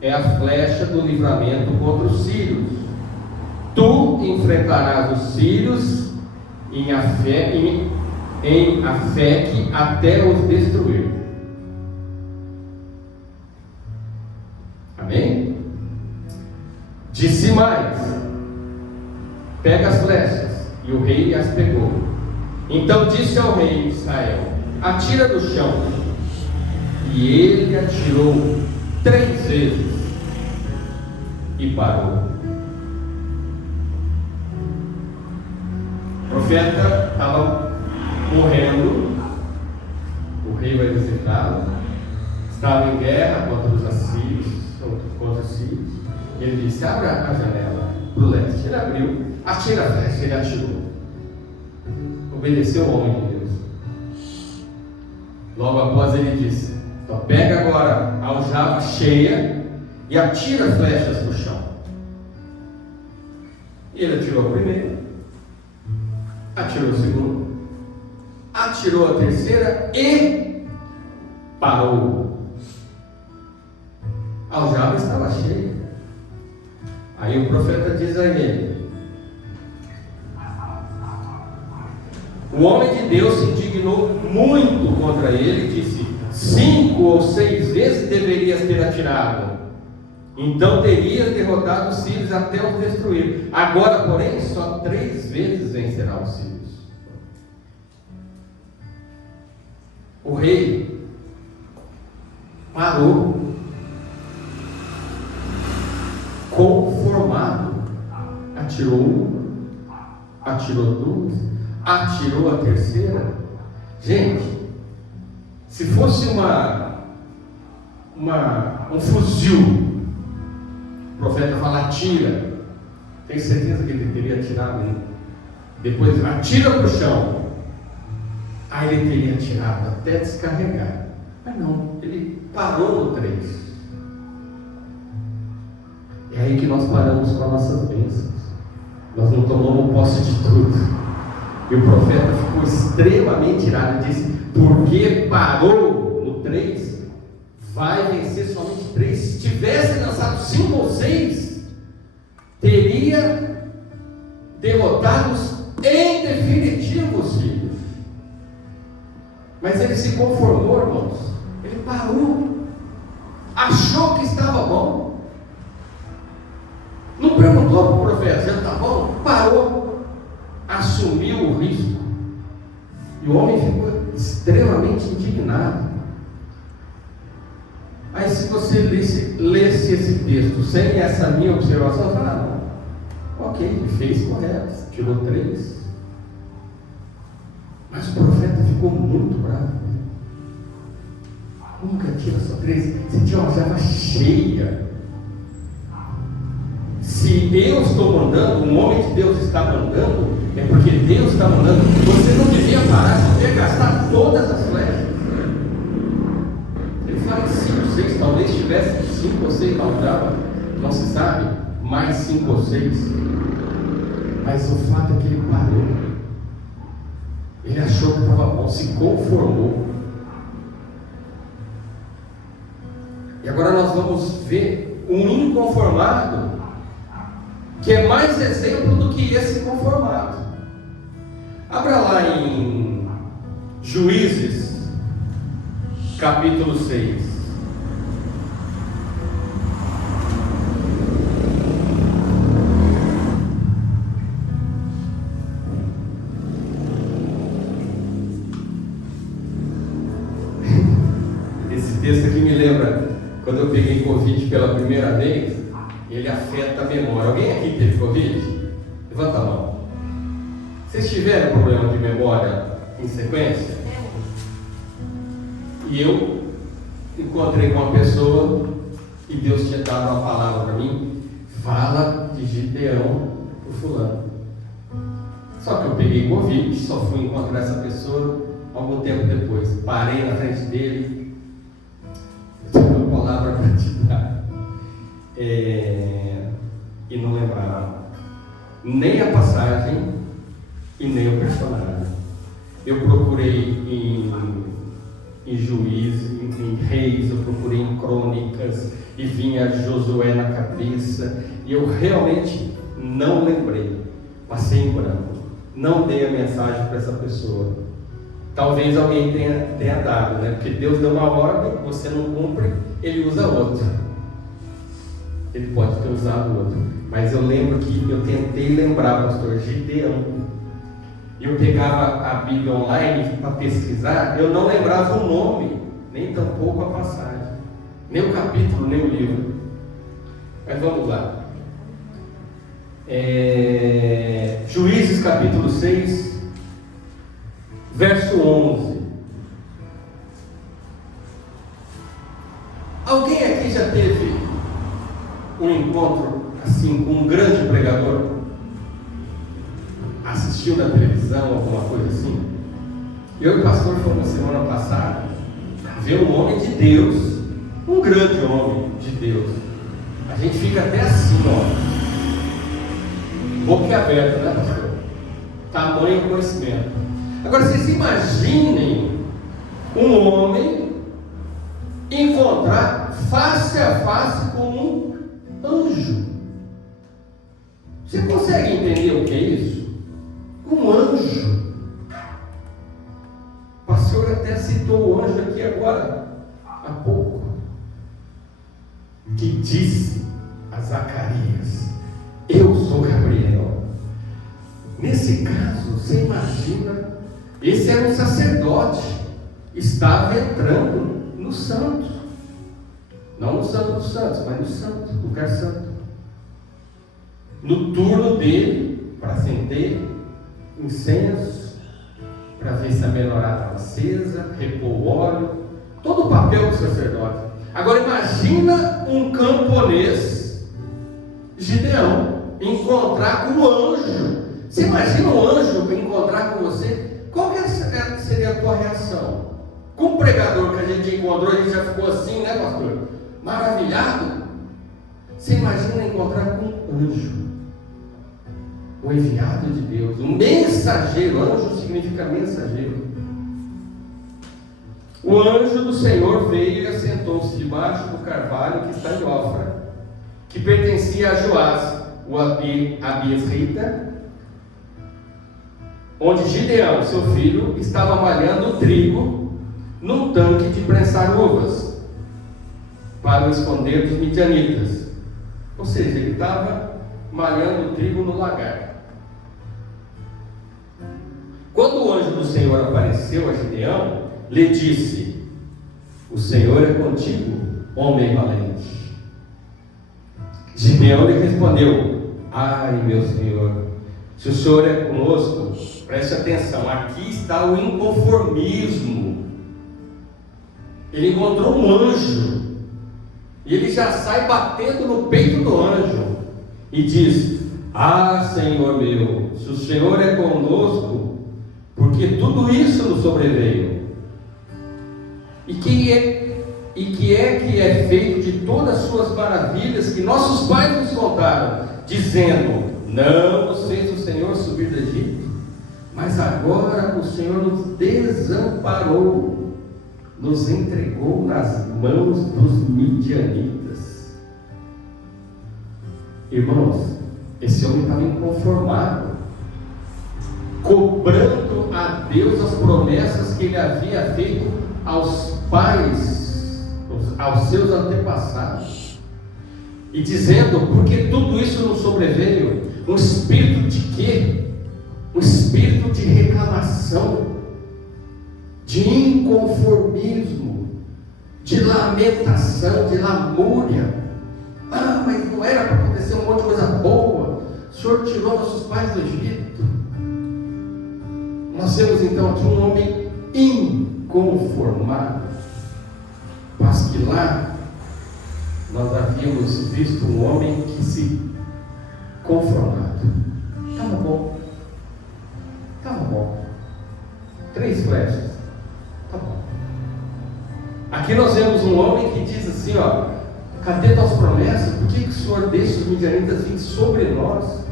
é a flecha do livramento contra os sírios. Tu enfrentarás os sírios em Afeque até os destruir. Amém? Disse mais: pega as flechas. E o rei as pegou. Então disse ao rei de Israel: atira do chão. E ele atirou 3 vezes e parou. O profeta estava morrendo, o rei vai visitá-lo, estava em guerra contra os assírios, ele disse: abra a janela para o leste. Ele abriu, atira a flecha, ele atirou. Obedeceu o homem de Deus. Logo após ele disse: então pega agora a aljava cheia e atira flechas no chão. E ele atirou a primeira, atirou a segunda, atirou a terceira e parou. A aljava estava cheia. Aí o profeta diz a ele: o homem de Deus se indignou muito contra ele e disse: 5 ou 6 vezes deverias ter atirado, então terias derrotado os sírios até os destruir. Agora, porém, só 3 vezes vencerá os sírios. O rei parou, conformado, atirou 2, atirou a terceira. Gente, se fosse um fuzil, o profeta fala: atira, tem certeza que ele teria atirado, né? Depois atira para o chão, aí ele teria atirado até descarregar. Mas não, ele parou no 3. É aí que nós paramos com as nossas bênçãos. Nós não tomamos posse de tudo. E o profeta ficou extremamente irado e disse: porque parou no 3, vai vencer somente 3. Se tivesse lançado 5 ou 6, teria derrotado em definitivo os filhos. Mas ele se conformou, irmãos. Ele parou, achou que estava bom. Não perguntou para o profeta: já está bom? Parou, assumiu o risco. E o homem ficou extremamente indignado. Aí, se você lesse esse texto sem essa minha observação, você fala: não, ok, ele fez correto, tirou 3. Mas o profeta ficou muito bravo. Nunca tira só 3. Você tinha uma aljava cheia. Se eu estou mandando, um homem de Deus está mandando, é porque Deus está mandando. Você não devia parar, você devia gastar todas as flechas. Ele fala 5, 6, talvez tivesse 5 ou 6 aljavas, não se sabe, mais 5 ou 6. Mas o fato é que ele parou. Ele achou que estava bom, se conformou. E agora nós vamos ver um inconformado, que é mais exemplo do que esse conformado. Abra lá em Juízes, capítulo 6. Esse texto aqui me lembra quando eu peguei Covid pela primeira vez. Ele afeta a memória. Alguém aqui teve Covid? Levanta a mão. Vocês tiveram problema de memória em sequência? E eu encontrei com uma pessoa e Deus tinha dado uma palavra para mim: fala de Gideão, o fulano. Só que eu peguei Covid, só fui encontrar essa pessoa algum tempo depois. Parei na frente dele, eu tinha uma palavra para te dar, e não lembrava nem a passagem e nem o personagem. Eu procurei em Juízes, em Reis, eu procurei em Crônicas, e vinha Josué na cabeça, e eu realmente não lembrei, passei em branco, não dei a mensagem para essa pessoa. Talvez alguém tenha dado, né? Porque Deus deu uma ordem, você não cumpre, Ele usa outra. Ele pode ter usado outro. Mas eu lembro que eu tentei lembrar, pastor, Gideão. Eu pegava a Bíblia online para pesquisar, eu não lembrava o nome, nem tampouco a passagem, nem o capítulo, nem o livro. Mas vamos lá. Juízes capítulo 6, verso 11. Alguém aqui já teve um encontro assim com um grande pregador? Assistiu na televisão, alguma coisa assim? Eu e o pastor fomos semana passada ver um homem de Deus, um grande homem de Deus. A gente fica até assim, ó, boca aberta, né, pastor? Tamanho conhecimento. Agora vocês imaginem um homem encontrar face a face com um anjo. Você consegue entender o que é isso? Um anjo. O pastor até citou o anjo aqui agora, há pouco, que disse a Zacarias: eu sou Gabriel. Nesse caso, você imagina, esse era um sacerdote, estava entrando no santo, não no santo dos santos, mas no santo, lugar santo, no turno dele, para acender incenso, para ver se a menorá estava acesa, repor o óleo, todo o papel do sacerdote. Agora imagina um camponês, Gideão, encontrar com um anjo. Você imagina um anjo encontrar com você? Qual que seria a tua reação? Com o pregador que a gente encontrou, a gente já ficou assim, né, pastor? Maravilhado. Você imagina encontrar com um anjo, o enviado de Deus, um mensageiro. Anjo significa mensageiro. O anjo do Senhor veio e assentou-se debaixo do carvalho que está em Ofra, que pertencia a Joás, o Abiesrita, onde Gideão, seu filho, estava malhando trigo num tanque de prensar uvas, para o esconder dos midianitas. Ou seja, ele estava malhando trigo no lagar. Quando o anjo do Senhor apareceu a Gideão, lhe disse: o Senhor é contigo, homem valente. Gideão lhe respondeu: ai, meu Senhor, se o Senhor é conosco, preste atenção, aqui está o inconformismo. Ele encontrou um anjo, e ele já sai batendo no peito do anjo, e diz: ah, Senhor meu, se o Senhor é conosco, porque tudo isso nos sobreveio, e que é feito de todas as suas maravilhas que nossos pais nos contaram, dizendo: não nos fez o Senhor subir do Egito, mas agora o Senhor nos desamparou, nos entregou nas mãos dos midianitas. Irmãos, esse homem estava inconformado, cobrando a Deus as promessas que ele havia feito aos pais, aos seus antepassados, e dizendo: porque tudo isso nos sobreveio. Um espírito de quê? Um espírito de reclamação, de inconformismo, de lamentação, de lamúria. Ah, mas não era para acontecer um monte de coisa boa? O Senhor tirou nossos pais do Egito. Nós temos então aqui um homem inconformado, mas que lá nós havíamos visto um homem que se conformado. flechas. Tá bom. Aqui nós vemos um homem que diz assim, ó, cadê tuas promessas? Por que o Senhor deixa os midianitas vir sobre nós?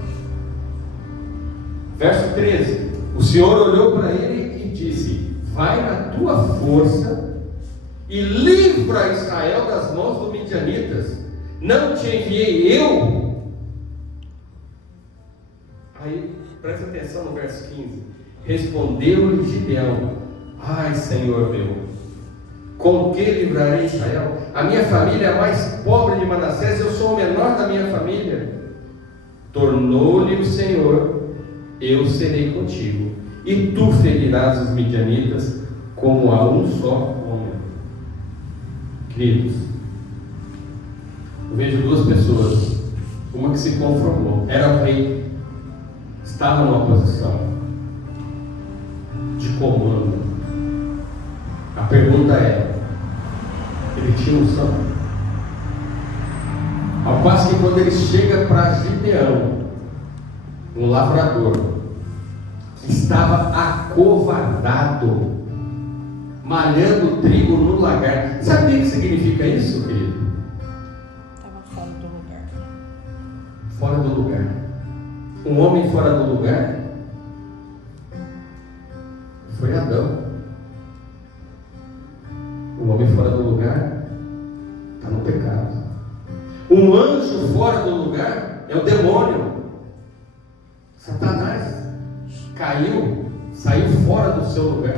Verso 13, o Senhor olhou para ele e disse, vai na tua força e livra Israel das mãos dos midianitas. Não te enviei eu? Aí, presta atenção no verso 15. Respondeu-lhe Gideão, ai Senhor meu, com que livrarei Israel? A minha família é a mais pobre de Manassés, eu sou o menor da minha família. Tornou-lhe o Senhor, eu serei contigo, e tu ferirás os midianitas como a um só homem. Queridos, eu vejo duas pessoas, uma que se conformou, era o rei, estava numa posição de comando. A pergunta é, ele tinha unção? Ao passo que quando ele chega para Gideão, um lavrador, que estava acovardado, malhando trigo no lagar. Sabe o que significa isso, querido? Estava fora do lugar. Fora do lugar. Um homem fora do lugar foi Adão. Um homem fora do lugar está no pecado. Um anjo fora do lugar é o demônio. Satanás caiu, saiu fora do seu lugar.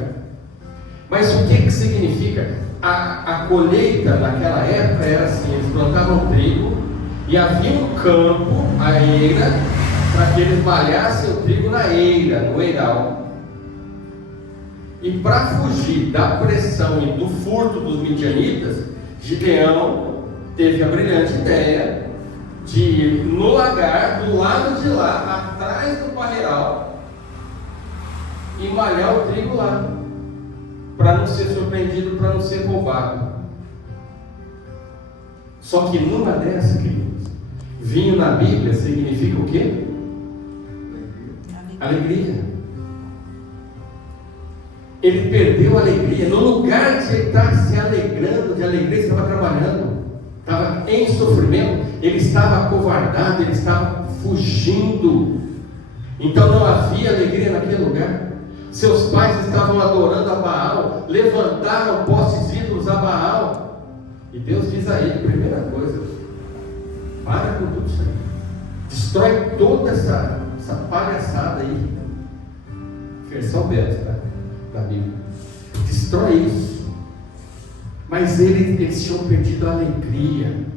Mas o que significa? A colheita naquela época era assim, eles plantavam trigo e havia um campo, a eira, para que eles malhassem o trigo na eira, no eiral. E para fugir da pressão e do furto dos midianitas, Gideão teve a brilhante ideia de ir no lagar, do lado de lá, atrás do parreiral, e malhar o trigo lá, para não ser surpreendido, para não ser roubado. Só que numa dessa, queridos, vinho na Bíblia significa o quê? Alegria. Ele perdeu a alegria. No lugar de ele estar se alegrando, de alegria, ele estava trabalhando, estava em sofrimento, ele estava acovardado, ele estava fugindo. Então não havia alegria naquele lugar. Seus pais estavam adorando a Baal, levantaram postes ídolos a Baal. E Deus diz a ele, primeira coisa, para com tudo isso aí. Destrói toda essa palhaçada aí. Versão beta, tá? Da Bíblia. Destrói isso. Mas eles tinham perdido a alegria.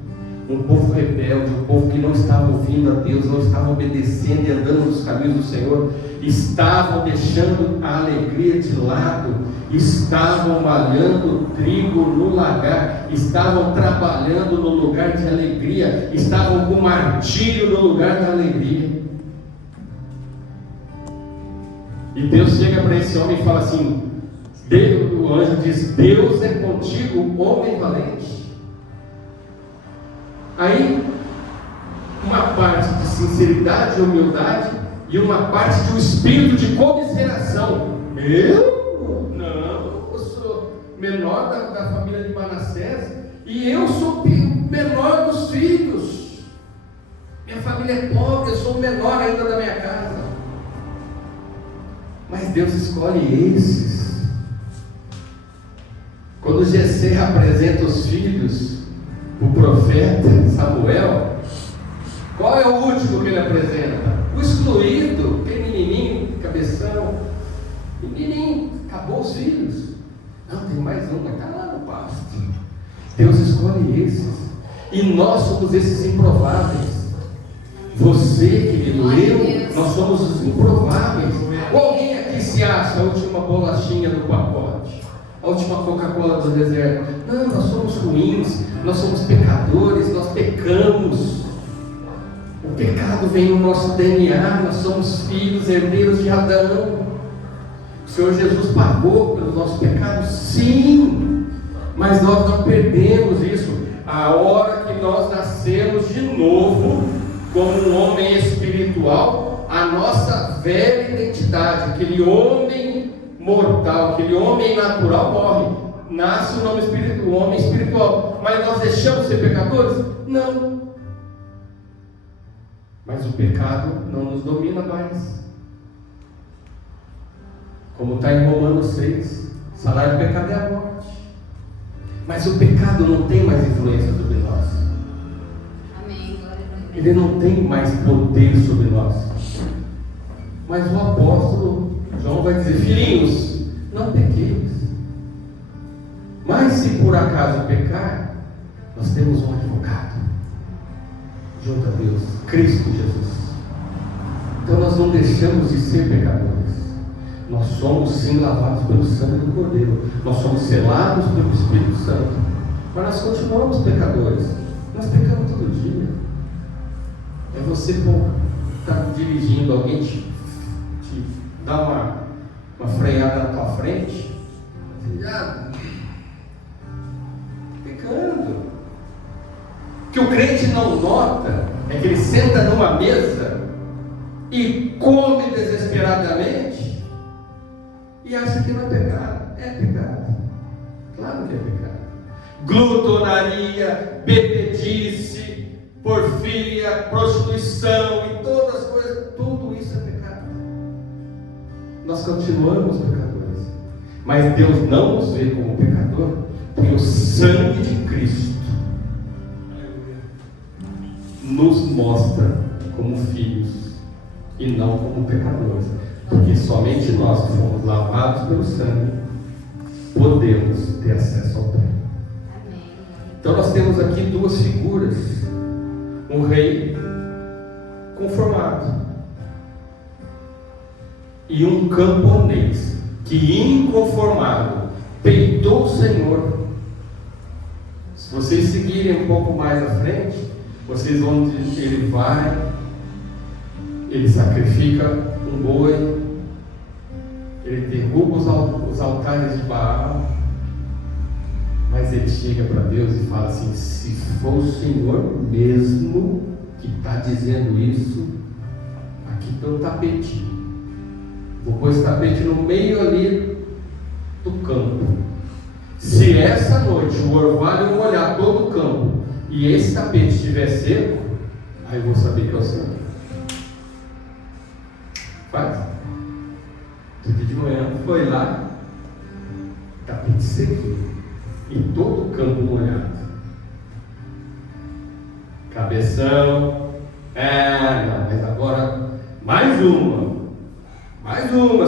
Um povo rebelde, um povo que não estava ouvindo a Deus, não estava obedecendo e andando nos caminhos do Senhor, estavam deixando a alegria de lado, estavam malhando trigo no lagar, estavam trabalhando no lugar de alegria, estavam com martírio no lugar da alegria. E Deus chega para esse homem e fala assim, o anjo diz, Deus é contigo, homem valente. Aí, uma parte de sinceridade e humildade, e uma parte de um espírito de comiseração. Eu? Não, eu sou menor da família de Manassés, e eu sou o menor dos filhos. Minha família é pobre, eu sou o menor ainda da minha casa. Mas Deus escolhe esses. Quando Jessé apresenta os filhos, o profeta Samuel, qual é o último que ele apresenta? O excluído, aquele menininho, cabeção, menininho, acabou os filhos. Não, tem mais um, mas está lá no pasto. Deus escolhe esses, e nós somos esses improváveis. Você, querido, eu, nós somos os improváveis. Ou alguém aqui se acha a última bolachinha do pacote, a última Coca-Cola do deserto? Não, nós somos ruins, nós somos pecadores, nós pecamos. O pecado vem no nosso DNA, nós somos filhos, herdeiros de Adão. O Senhor Jesus pagou pelos nossos pecados, sim, mas nós não perdemos isso. A hora que nós nascemos de novo, como um homem espiritual, a nossa velha identidade, aquele homem mortal, aquele homem natural morre. Nasce o homem espiritual. Mas nós deixamos de ser pecadores? Não. Mas o pecado não nos domina mais. Como está em Romanos 6, o salário do pecado é a morte. Mas o pecado não tem mais influência sobre nós. Amém. Glória a Deus. Ele não tem mais poder sobre nós. Mas o apóstolo João vai dizer: filhinhos, não pequeis. Mas se por acaso pecar, nós temos um advogado junto a Deus, Cristo Jesus. Então nós não deixamos de ser pecadores. Nós somos sim lavados pelo sangue do Cordeiro. Nós somos selados pelo Espírito Santo. Mas nós continuamos pecadores. Nós pecamos todo dia. É você estar dirigindo, alguém te dá uma freada na tua frente, pecando. O que o crente não nota é que ele senta numa mesa e come desesperadamente e acha que não é pecado. É pecado. Claro que é pecado. Glutonaria, bebedice, porfíria, prostituição e todas as coisas, tudo isso é pecado. Nós continuamos pecadores, mas Deus não nos vê como pecador, porque o sangue de Cristo nos mostra como filhos e não como pecadores, porque somente nós que fomos lavados pelo sangue podemos ter acesso ao Pai. Então nós temos aqui duas figuras: um rei conformado e um camponês que, inconformado, peitou o Senhor. Se vocês seguirem um pouco mais à frente, vocês vão dizer que ele vai, ele sacrifica um boi, ele derruba os altares de Baal, mas ele chega para Deus e fala assim: se for o Senhor mesmo que está dizendo isso, aqui tem um tapete. Vou pôr esse tapete no meio ali do campo. Se essa noite o orvalho molhar todo o campo e esse tapete estiver seco, aí eu vou saber que é o Senhor. Faz. Tudo de manhã foi lá, tapete seco e todo o campo molhado. Cabeção. Não, mas agora mais uma,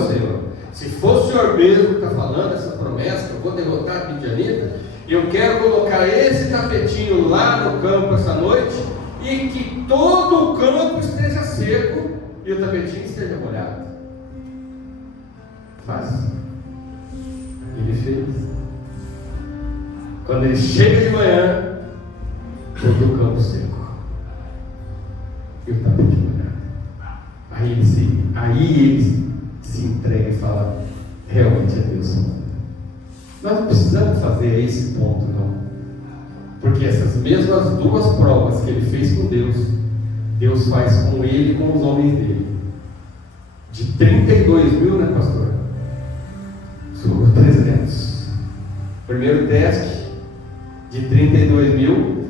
Senhor. Se for o Senhor mesmo que está falando essa promessa, que eu vou derrotar a midianita, eu quero colocar esse tapetinho lá no campo essa noite, e que todo o campo esteja seco e o tapetinho esteja molhado. Faz. Ele fez. Quando ele chega de manhã, todo o campo seco e o tapete molhado. Aí ele se entrega e fala: realmente é Deus. Nós não precisamos fazer esse ponto, não. Porque essas mesmas duas provas que ele fez com Deus, Deus faz com ele e com os homens dele. De 32 mil, né, pastor? Sobrou 300. Primeiro teste, de 32 mil,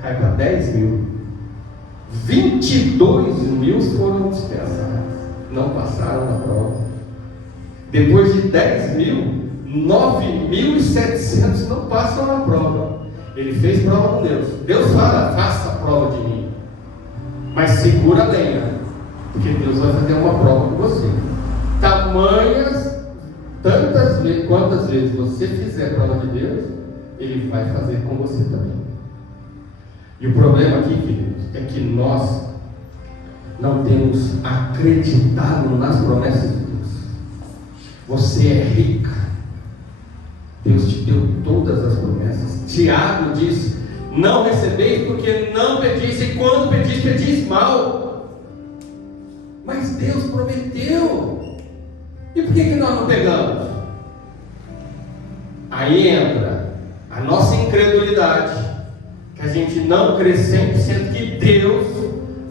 cai para 10 mil. 22 mil foram dispensados, não passaram na prova. Depois de 10 mil, 9.700 não passam na prova. Ele fez prova com Deus. Deus fala: faça a prova de mim, mas segura a lenha, porque Deus vai fazer uma prova com você. Tantas vezes, quantas vezes você fizer a prova de Deus, Ele vai fazer com você também. E o problema aqui, queridos, é que nós não temos acreditado nas promessas de Deus. Você é rica, Deus te deu todas as promessas. Tiago diz: não recebeis porque não pedis, e quando pedis, pedis mal. Mas Deus prometeu. E por que nós não pegamos? Aí entra a nossa incredulidade, que a gente não crê 100% que Deus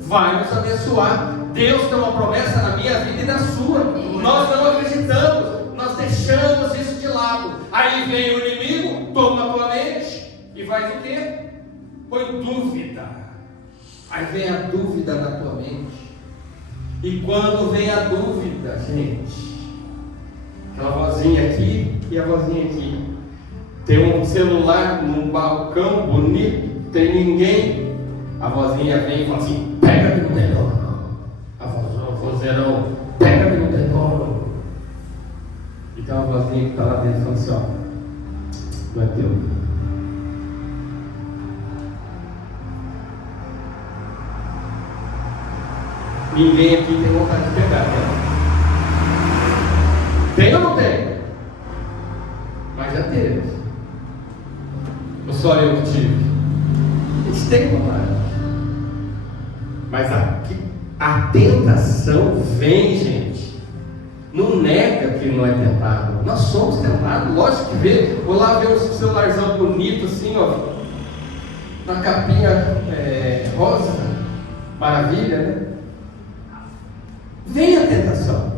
vai nos abençoar. Deus tem uma promessa na minha vida e na sua. Nós não acreditamos. deixamos isso de lado. Aí vem o inimigo, toma a tua mente e faz o quê? Põe dúvida. Aí vem a dúvida na tua mente. E quando vem a dúvida, gente, aquela vozinha aqui e a vozinha aqui. Tem um celular num balcão bonito, tem ninguém. A vozinha vem e fala assim: pega que não tem dono. O vozeirão: pega que não tem dono. E tem uma vozinha que está lá dentro falando assim: ó, não é teu. Ninguém aqui tem vontade de pegar, né? Tem ou não tem? Mas já teve. Ou só eu que tive? A gente tem vontade. Mas a tentação vem, gente. Não nega que não é tentado. Nós somos tentados, lógico que vê. Vou lá ver um celularzão bonito assim, ó, na capinha rosa, maravilha, né? Vem a tentação.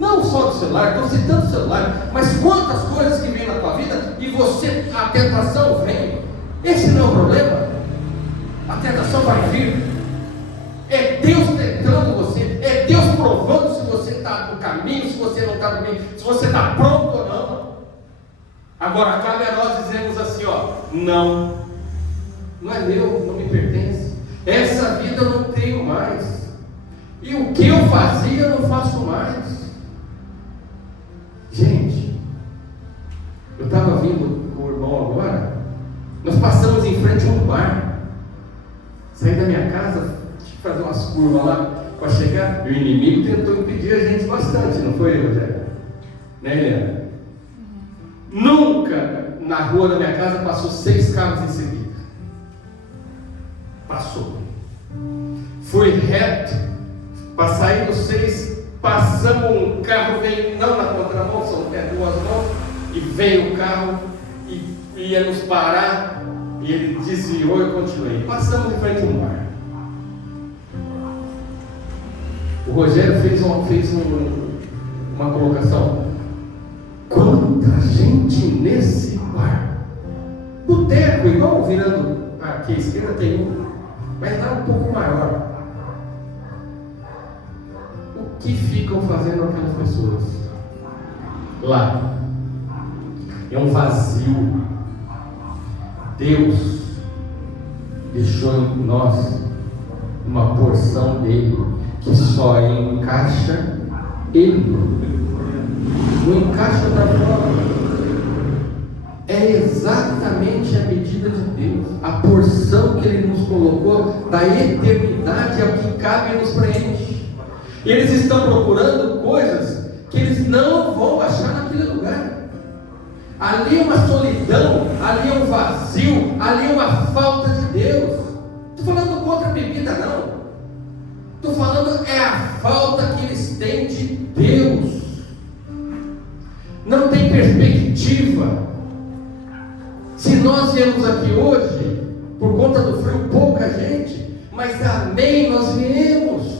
Não só do celular, estou citando o celular, mas quantas coisas que vêm na tua vida e você, a tentação vem. Esse não é o problema. A tentação vai vir. É Deus tentando você, é Deus provando se você está no caminho, se você não está no caminho, se você está pronto ou não. Agora, cabe a nós dizermos assim: ó, não é meu, não me pertence. Essa vida eu não tenho mais. E o que eu fazia eu não faço mais. Gente, eu estava vindo com o irmão agora. Nós passamos em frente a um bar. Saí da minha casa, tive que fazer umas curvas lá para chegar. E o inimigo tentou impedir a gente bastante, não foi, Rogério? Né, Helena? Nunca na rua da minha casa passou 6 carros em seguida. Passou. Fui reto. Para sair dos 6, passamos um carro, veio não na contramão, são duas mãos, e veio o carro e ia nos parar, e ele desviou e continuei. Passamos em frente a um bar. O Rogério fez uma colocação: quanta gente nesse bar. Boteco, igual virando aqui à esquerda tem um, mas lá um pouco maior. O que ficam fazendo aquelas pessoas lá? É um vazio. Deus deixou em nós uma porção dele que só encaixa ele, não encaixa outra forma. É exatamente a medida de Deus, a porção que ele nos colocou da eternidade é o que cabe e nos preenche. E eles estão procurando coisas que eles não vão achar naquele lugar. Ali é uma solidão, ali é um vazio, ali é uma falta de Deus. Estou falando contra a bebida, não. Estou falando é a falta que eles têm de Deus. Não tem perspectiva. Se nós viemos aqui hoje, por conta do frio, pouca gente, mas amém, nós viemos.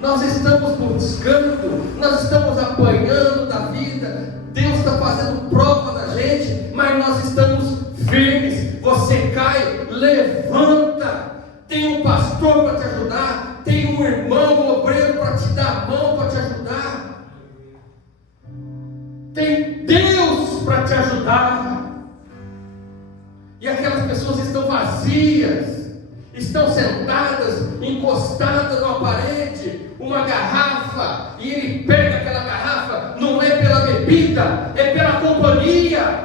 Nós estamos buscando, nós estamos apanhando da vida, Deus está fazendo prova da gente, mas nós estamos firmes. Você cai, levanta. Tem um pastor para te ajudar, tem um irmão, um obreiro para te dar a mão, para te ajudar. Tem Deus para te ajudar. E aquelas pessoas estão vazias, estão sentadas, encostadas numa parede, uma garrafa, e ele pega aquela garrafa, não é pela bebida, é pela companhia.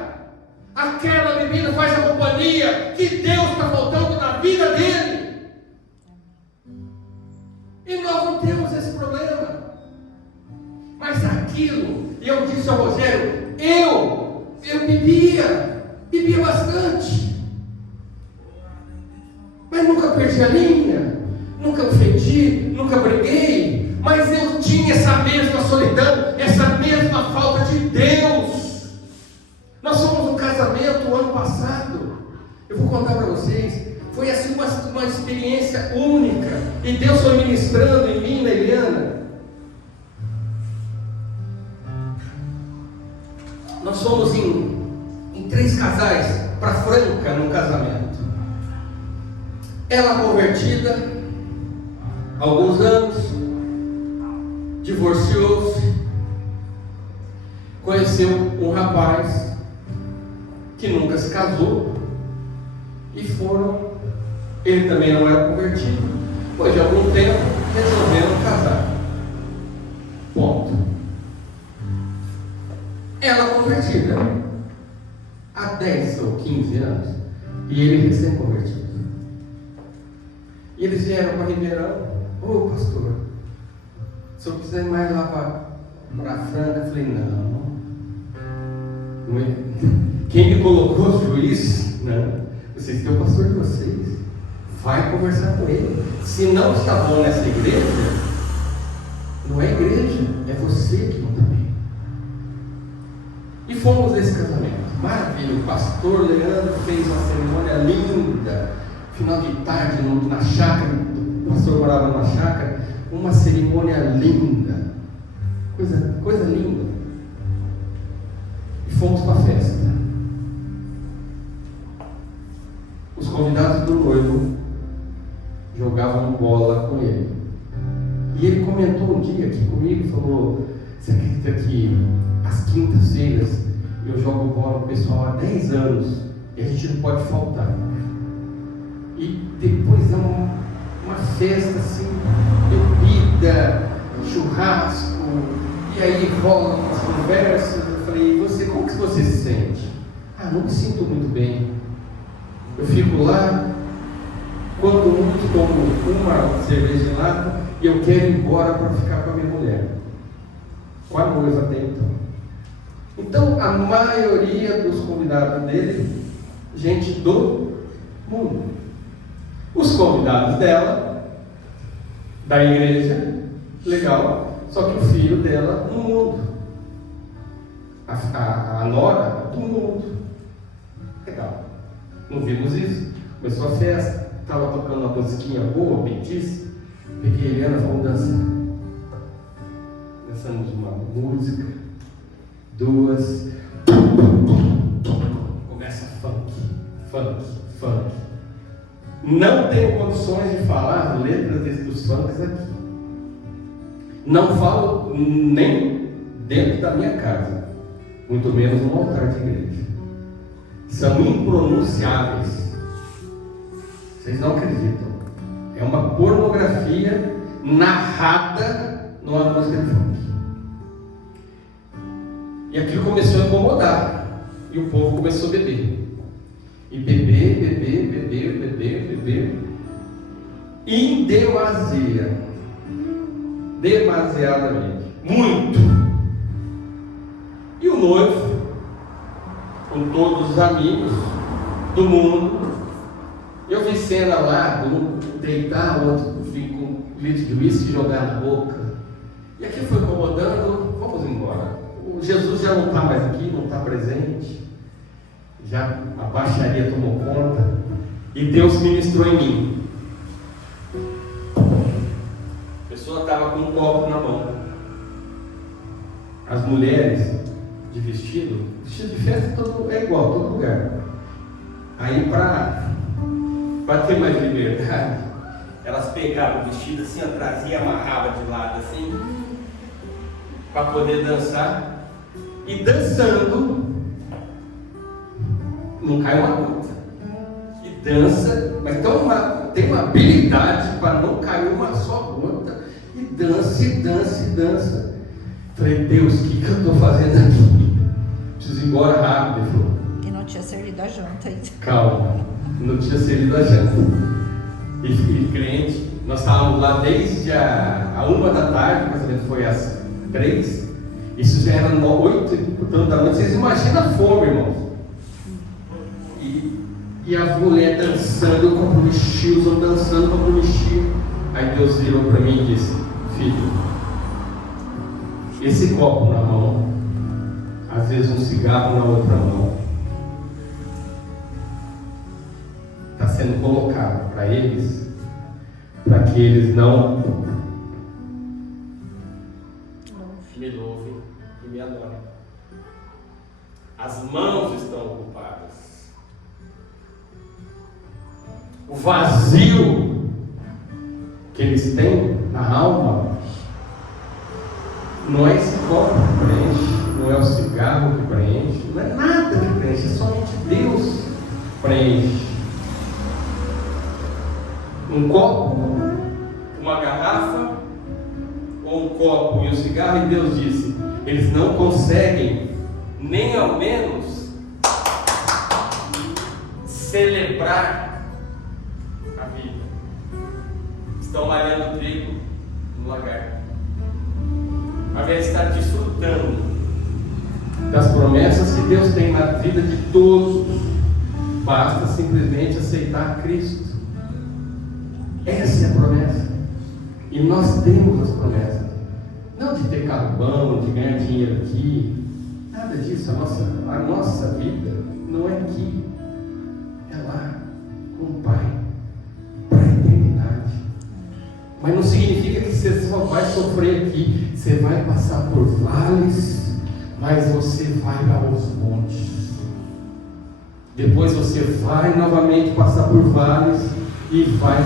Aquela bebida faz a companhia que Deus está faltando na vida dele. E nós não temos esse problema. Mas aquilo, e eu disse ao Rogério, eu bebia bastante, mas nunca perdi a linha, nunca ofendi, nunca briguei, mas eu tinha essa mesma solidão, essa mesma falta de Deus. Nós fomos num casamento o ano passado, eu vou contar para vocês, foi assim uma experiência única, e Deus foi ministrando em mim, na Eliana. fomos em 3 casais para Franca num casamento. Ela convertida, alguns anos, divorciou-se, conheceu um rapaz que nunca se casou e foram. Ele também não era convertido. Depois de algum tempo resolveram casar. Ponto. Ela convertida há 10 ou 15 anos e ele recém-convertido. E eles vieram para Ribeirão. Ô pastor, se eu quiser ir mais lá para Franca, eu falei, não. Quem me colocou juiz? Não. Vocês têm o pastor de vocês. Vai conversar com ele. Se não está bom nessa igreja, não é igreja, é você que não está bem. E fomos nesse casamento. Maravilha, o pastor Leandro fez uma cerimônia linda. Final de tarde, na chácara, o pastor morava numa chácara, uma cerimônia linda. Coisa linda. E fomos para a festa. Os convidados do noivo jogavam bola com ele. E ele comentou um dia aqui comigo, falou: você acredita que às quintas-feiras eu jogo bola com o pessoal há 10 anos e a gente não pode faltar. E depois é uma festa assim, bebida, churrasco, e aí rolam umas conversas. Eu falei: e você, como que você se sente? Ah, não me sinto muito bem. Eu fico lá, quando muito tomo uma cerveja de lata e eu quero ir embora para ficar com a minha mulher, com a noiva até então. Então a maioria dos convidados dele, gente do mundo. Os convidados dela, da igreja, legal, só que o filho dela no mundo, a nora do mundo, legal. Não vimos isso. Começou a festa, estava tocando uma musiquinha boa, petice. Peguei a Eliana e falou: dançar. Dançamos uma música, 2. Começa funk. Não tenho condições de falar letras dos funks aqui. Não falo nem dentro da minha casa, muito menos no altar de igreja. São impronunciáveis. Vocês não acreditam. É uma pornografia narrada numa música de funk. E aquilo começou a incomodar. E o povo começou a beber. E beber. Em demasia. Demasiadamente. Muito. E o noivo, com todos os amigos do mundo, eu vi cena lá, um deitar, o outro fica com um litro de uísque jogar na boca. E aqui foi incomodando, vamos embora. O Jesus já não está mais aqui, não está presente. Já a baixaria tomou conta. E Deus ministrou em mim. A pessoa estava com um copo na mão. As mulheres de vestido de festa é igual, todo lugar. Aí para ter mais liberdade, elas pegavam o vestido assim, atrás e amarravam de lado assim, para poder dançar. E dançando, não cai uma gota. E dança, mas tem uma habilidade para não cair uma só gota. E dança. Falei: Deus, o que eu estou fazendo aqui? Preciso ir embora rápido. Ele falou: E não tinha servido a janta ainda. calma, não tinha servido a janta. E cliente, nós estávamos lá desde a 1 da tarde, o casamento foi às 3. Isso já era 8 da noite. Vocês imaginam a fome, irmãos. E as mulheres dançando, o copo mexia, os homens dançando, o copo mexia. Aí Deus virou para mim e disse: filho, esse copo na mão, às vezes um cigarro na outra mão, está sendo colocado para eles, para que eles não me louvem e me adorem. As mãos estão ocupadas. O vazio que eles têm na alma não é esse copo que preenche, não é o cigarro que preenche, não é nada que preenche, é somente Deus que preenche. Um copo, uma garrafa, ou um copo e um cigarro, e Deus disse: eles não conseguem nem ao menos celebrar a vida. Estão malhando trigo no lagar, ao invés de estar desfrutando das promessas que Deus tem na vida de todos. Basta simplesmente aceitar Cristo. Essa é a promessa. E nós temos as promessas. Não de ter carro bom, de ganhar dinheiro aqui. Nada disso. A nossa vida não é aqui. É lá, com o Pai, para a eternidade. Mas não significa que você só vai sofrer aqui. Você vai passar por vales, mas você vai aos montes. Depois você vai novamente passar por vales e vai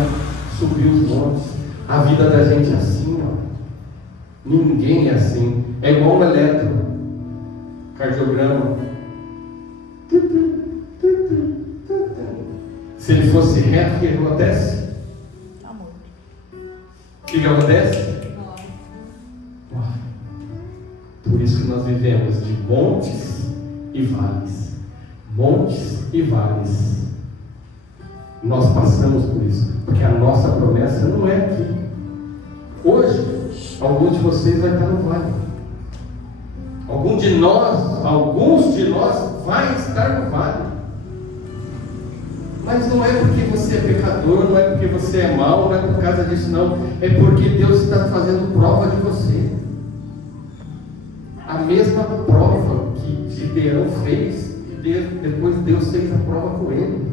subir os montes. A vida da gente é assim, ó. Ninguém é assim. É igual um eletrocardiograma. Se ele fosse reto, o que acontece? Amor. O que acontece? Por isso que nós vivemos de montes e vales. Montes e vales. Nós passamos por isso, porque a nossa promessa não é aqui. Hoje, alguns de vocês vai estar no vale. Alguns de nós vai estar no vale. Mas não é porque você é pecador, não é porque você é mau, não é por causa disso não. É porque Deus está fazendo prova de você. A mesma prova que Gideão fez, e depois Deus fez a prova com ele.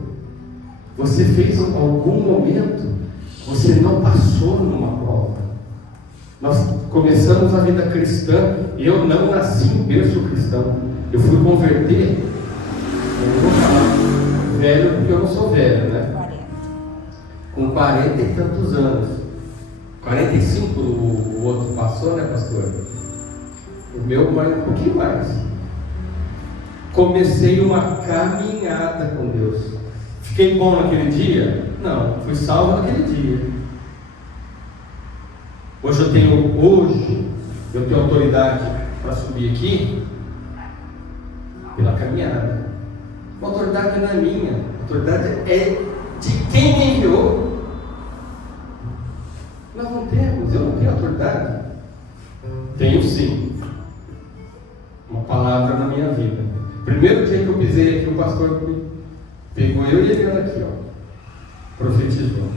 Você fez em algum momento, você não passou numa prova. Nós começamos a vida cristã, eu não nasci em berço cristão. Eu fui converter, eu não vou falar velho porque eu não sou velho, né? 40. Com 40 e tantos anos. 45 o outro passou, né, pastor? O meu mais um pouquinho mais. Comecei uma caminhada com Deus. Fiquei bom naquele dia? Não, fui salvo naquele dia. Hoje eu tenho autoridade para subir aqui pela caminhada. A autoridade não é minha, a autoridade é de quem me enviou. Nós não temos, eu não tenho autoridade. Tenho sim uma palavra na minha vida. Primeiro dia que eu pisei aqui, o pastor me pegou eu e ele aqui, ó, profetizou.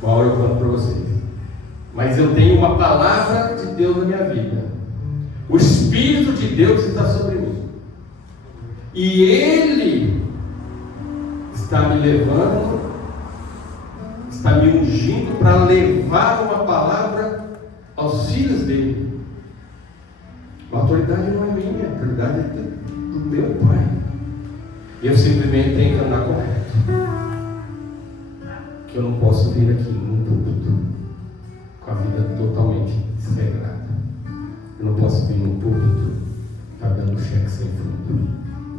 Qual eu conto para vocês? Mas eu tenho uma palavra de Deus na minha vida. O Espírito de Deus está sobre mim. E Ele está me levando, está me ungindo para levar uma palavra aos filhos dele. A autoridade não é minha, a autoridade é do meu Pai. Eu simplesmente tenho que andar correto. Que eu não posso vir aqui num púlpito com a vida totalmente desregrada. Eu não posso vir num púlpito pagando cheque sem fundo.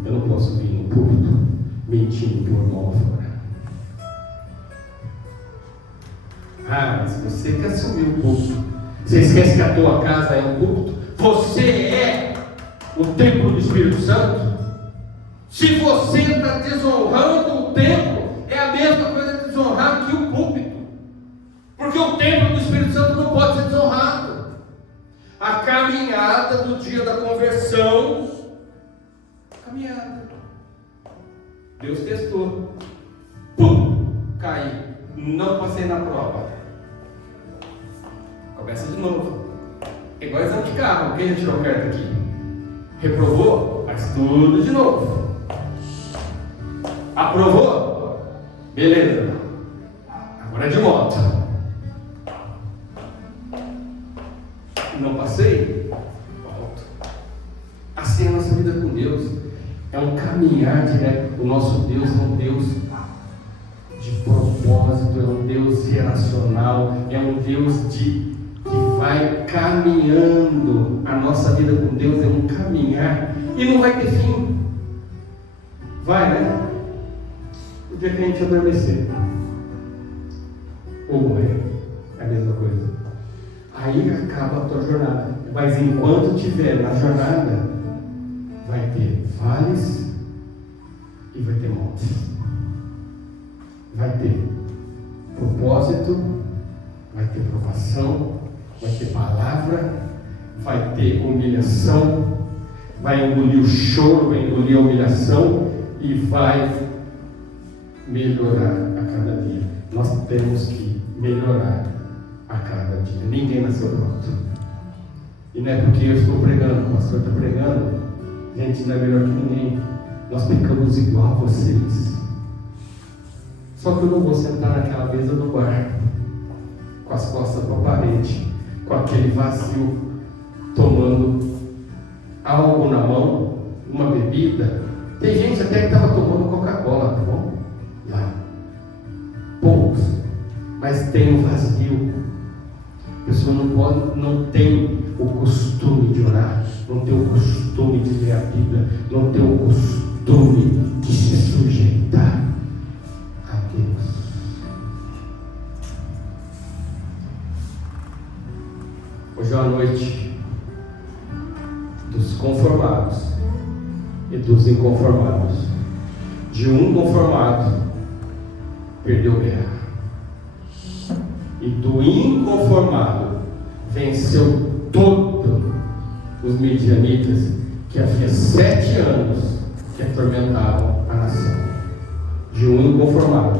Eu não posso vir num púlpito mentindo por mão fora. Ah, mas você quer assumir o púlpito. Você esquece que a tua casa é um púlpito? Você é o templo do Espírito Santo? Se você está desonrando o templo, é a mesma coisa que desonrar que o púlpito. Porque o templo do Espírito Santo não pode ser desonrado. A caminhada do dia da conversão, caminhada. Deus testou. Pum! Caí. Não passei na prova. Começa de novo. É igual exame de carro. Quem já tirou carta aqui? Reprovou? Faz tudo de novo. Aprovou? Beleza. Agora é de moto. Não passei? Volto. Deus é um caminhar direto. O nosso Deus é um Deus de propósito, é um Deus relacional, é um Deus que vai caminhando. A nossa vida com Deus é um caminhar e não vai ter fim. Vai, né? O dia que a gente adormecer ou morrer, é a mesma coisa. Aí acaba a tua jornada. Mas enquanto estiver na jornada, vai ter vales e vai ter montes. Vai ter propósito, vai ter provação, vai ter palavra, vai ter humilhação, vai engolir o choro, vai engolir a humilhação e vai melhorar a cada dia. Nós temos que melhorar a cada dia. Ninguém nasceu pronto. E não é porque eu estou pregando, o pastor está pregando, gente, não é melhor que ninguém. Nós pecamos igual a vocês. Só que eu não vou sentar naquela mesa do bar com as costas para a parede, com aquele vazio, tomando algo na mão, uma bebida. Tem gente até que estava tomando Coca-Cola, tá bom? Lá. Poucos. Mas tem um vazio. A pessoa não tem o costume de orar, não tem o costume de ler a Bíblia, não tem o costume de se sujeitar a Deus. Hoje à noite, dos conformados e dos inconformados, de um conformado perdeu guerra, e do inconformado venceu todos os midianitas que havia 7 anos que atormentavam a nação. De um inconformado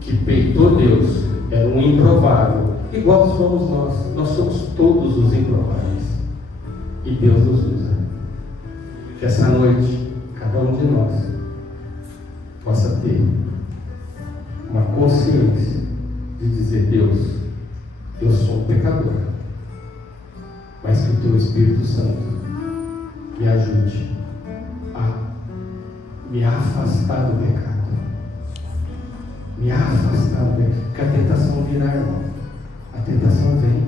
que peitou Deus, era um improvável, igual somos nós somos todos os improváveis, e Deus nos usa. Que essa noite cada um de nós possa ter uma consciência de dizer: Deus, eu sou um pecador, mas que o Teu Espírito Santo me ajude a me afastar do pecado, me afastar do pecado, porque a tentação virá, irmão, a tentação vem,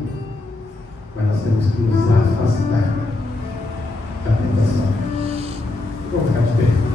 mas nós temos que nos afastar da tentação. Vamos ficar de pé.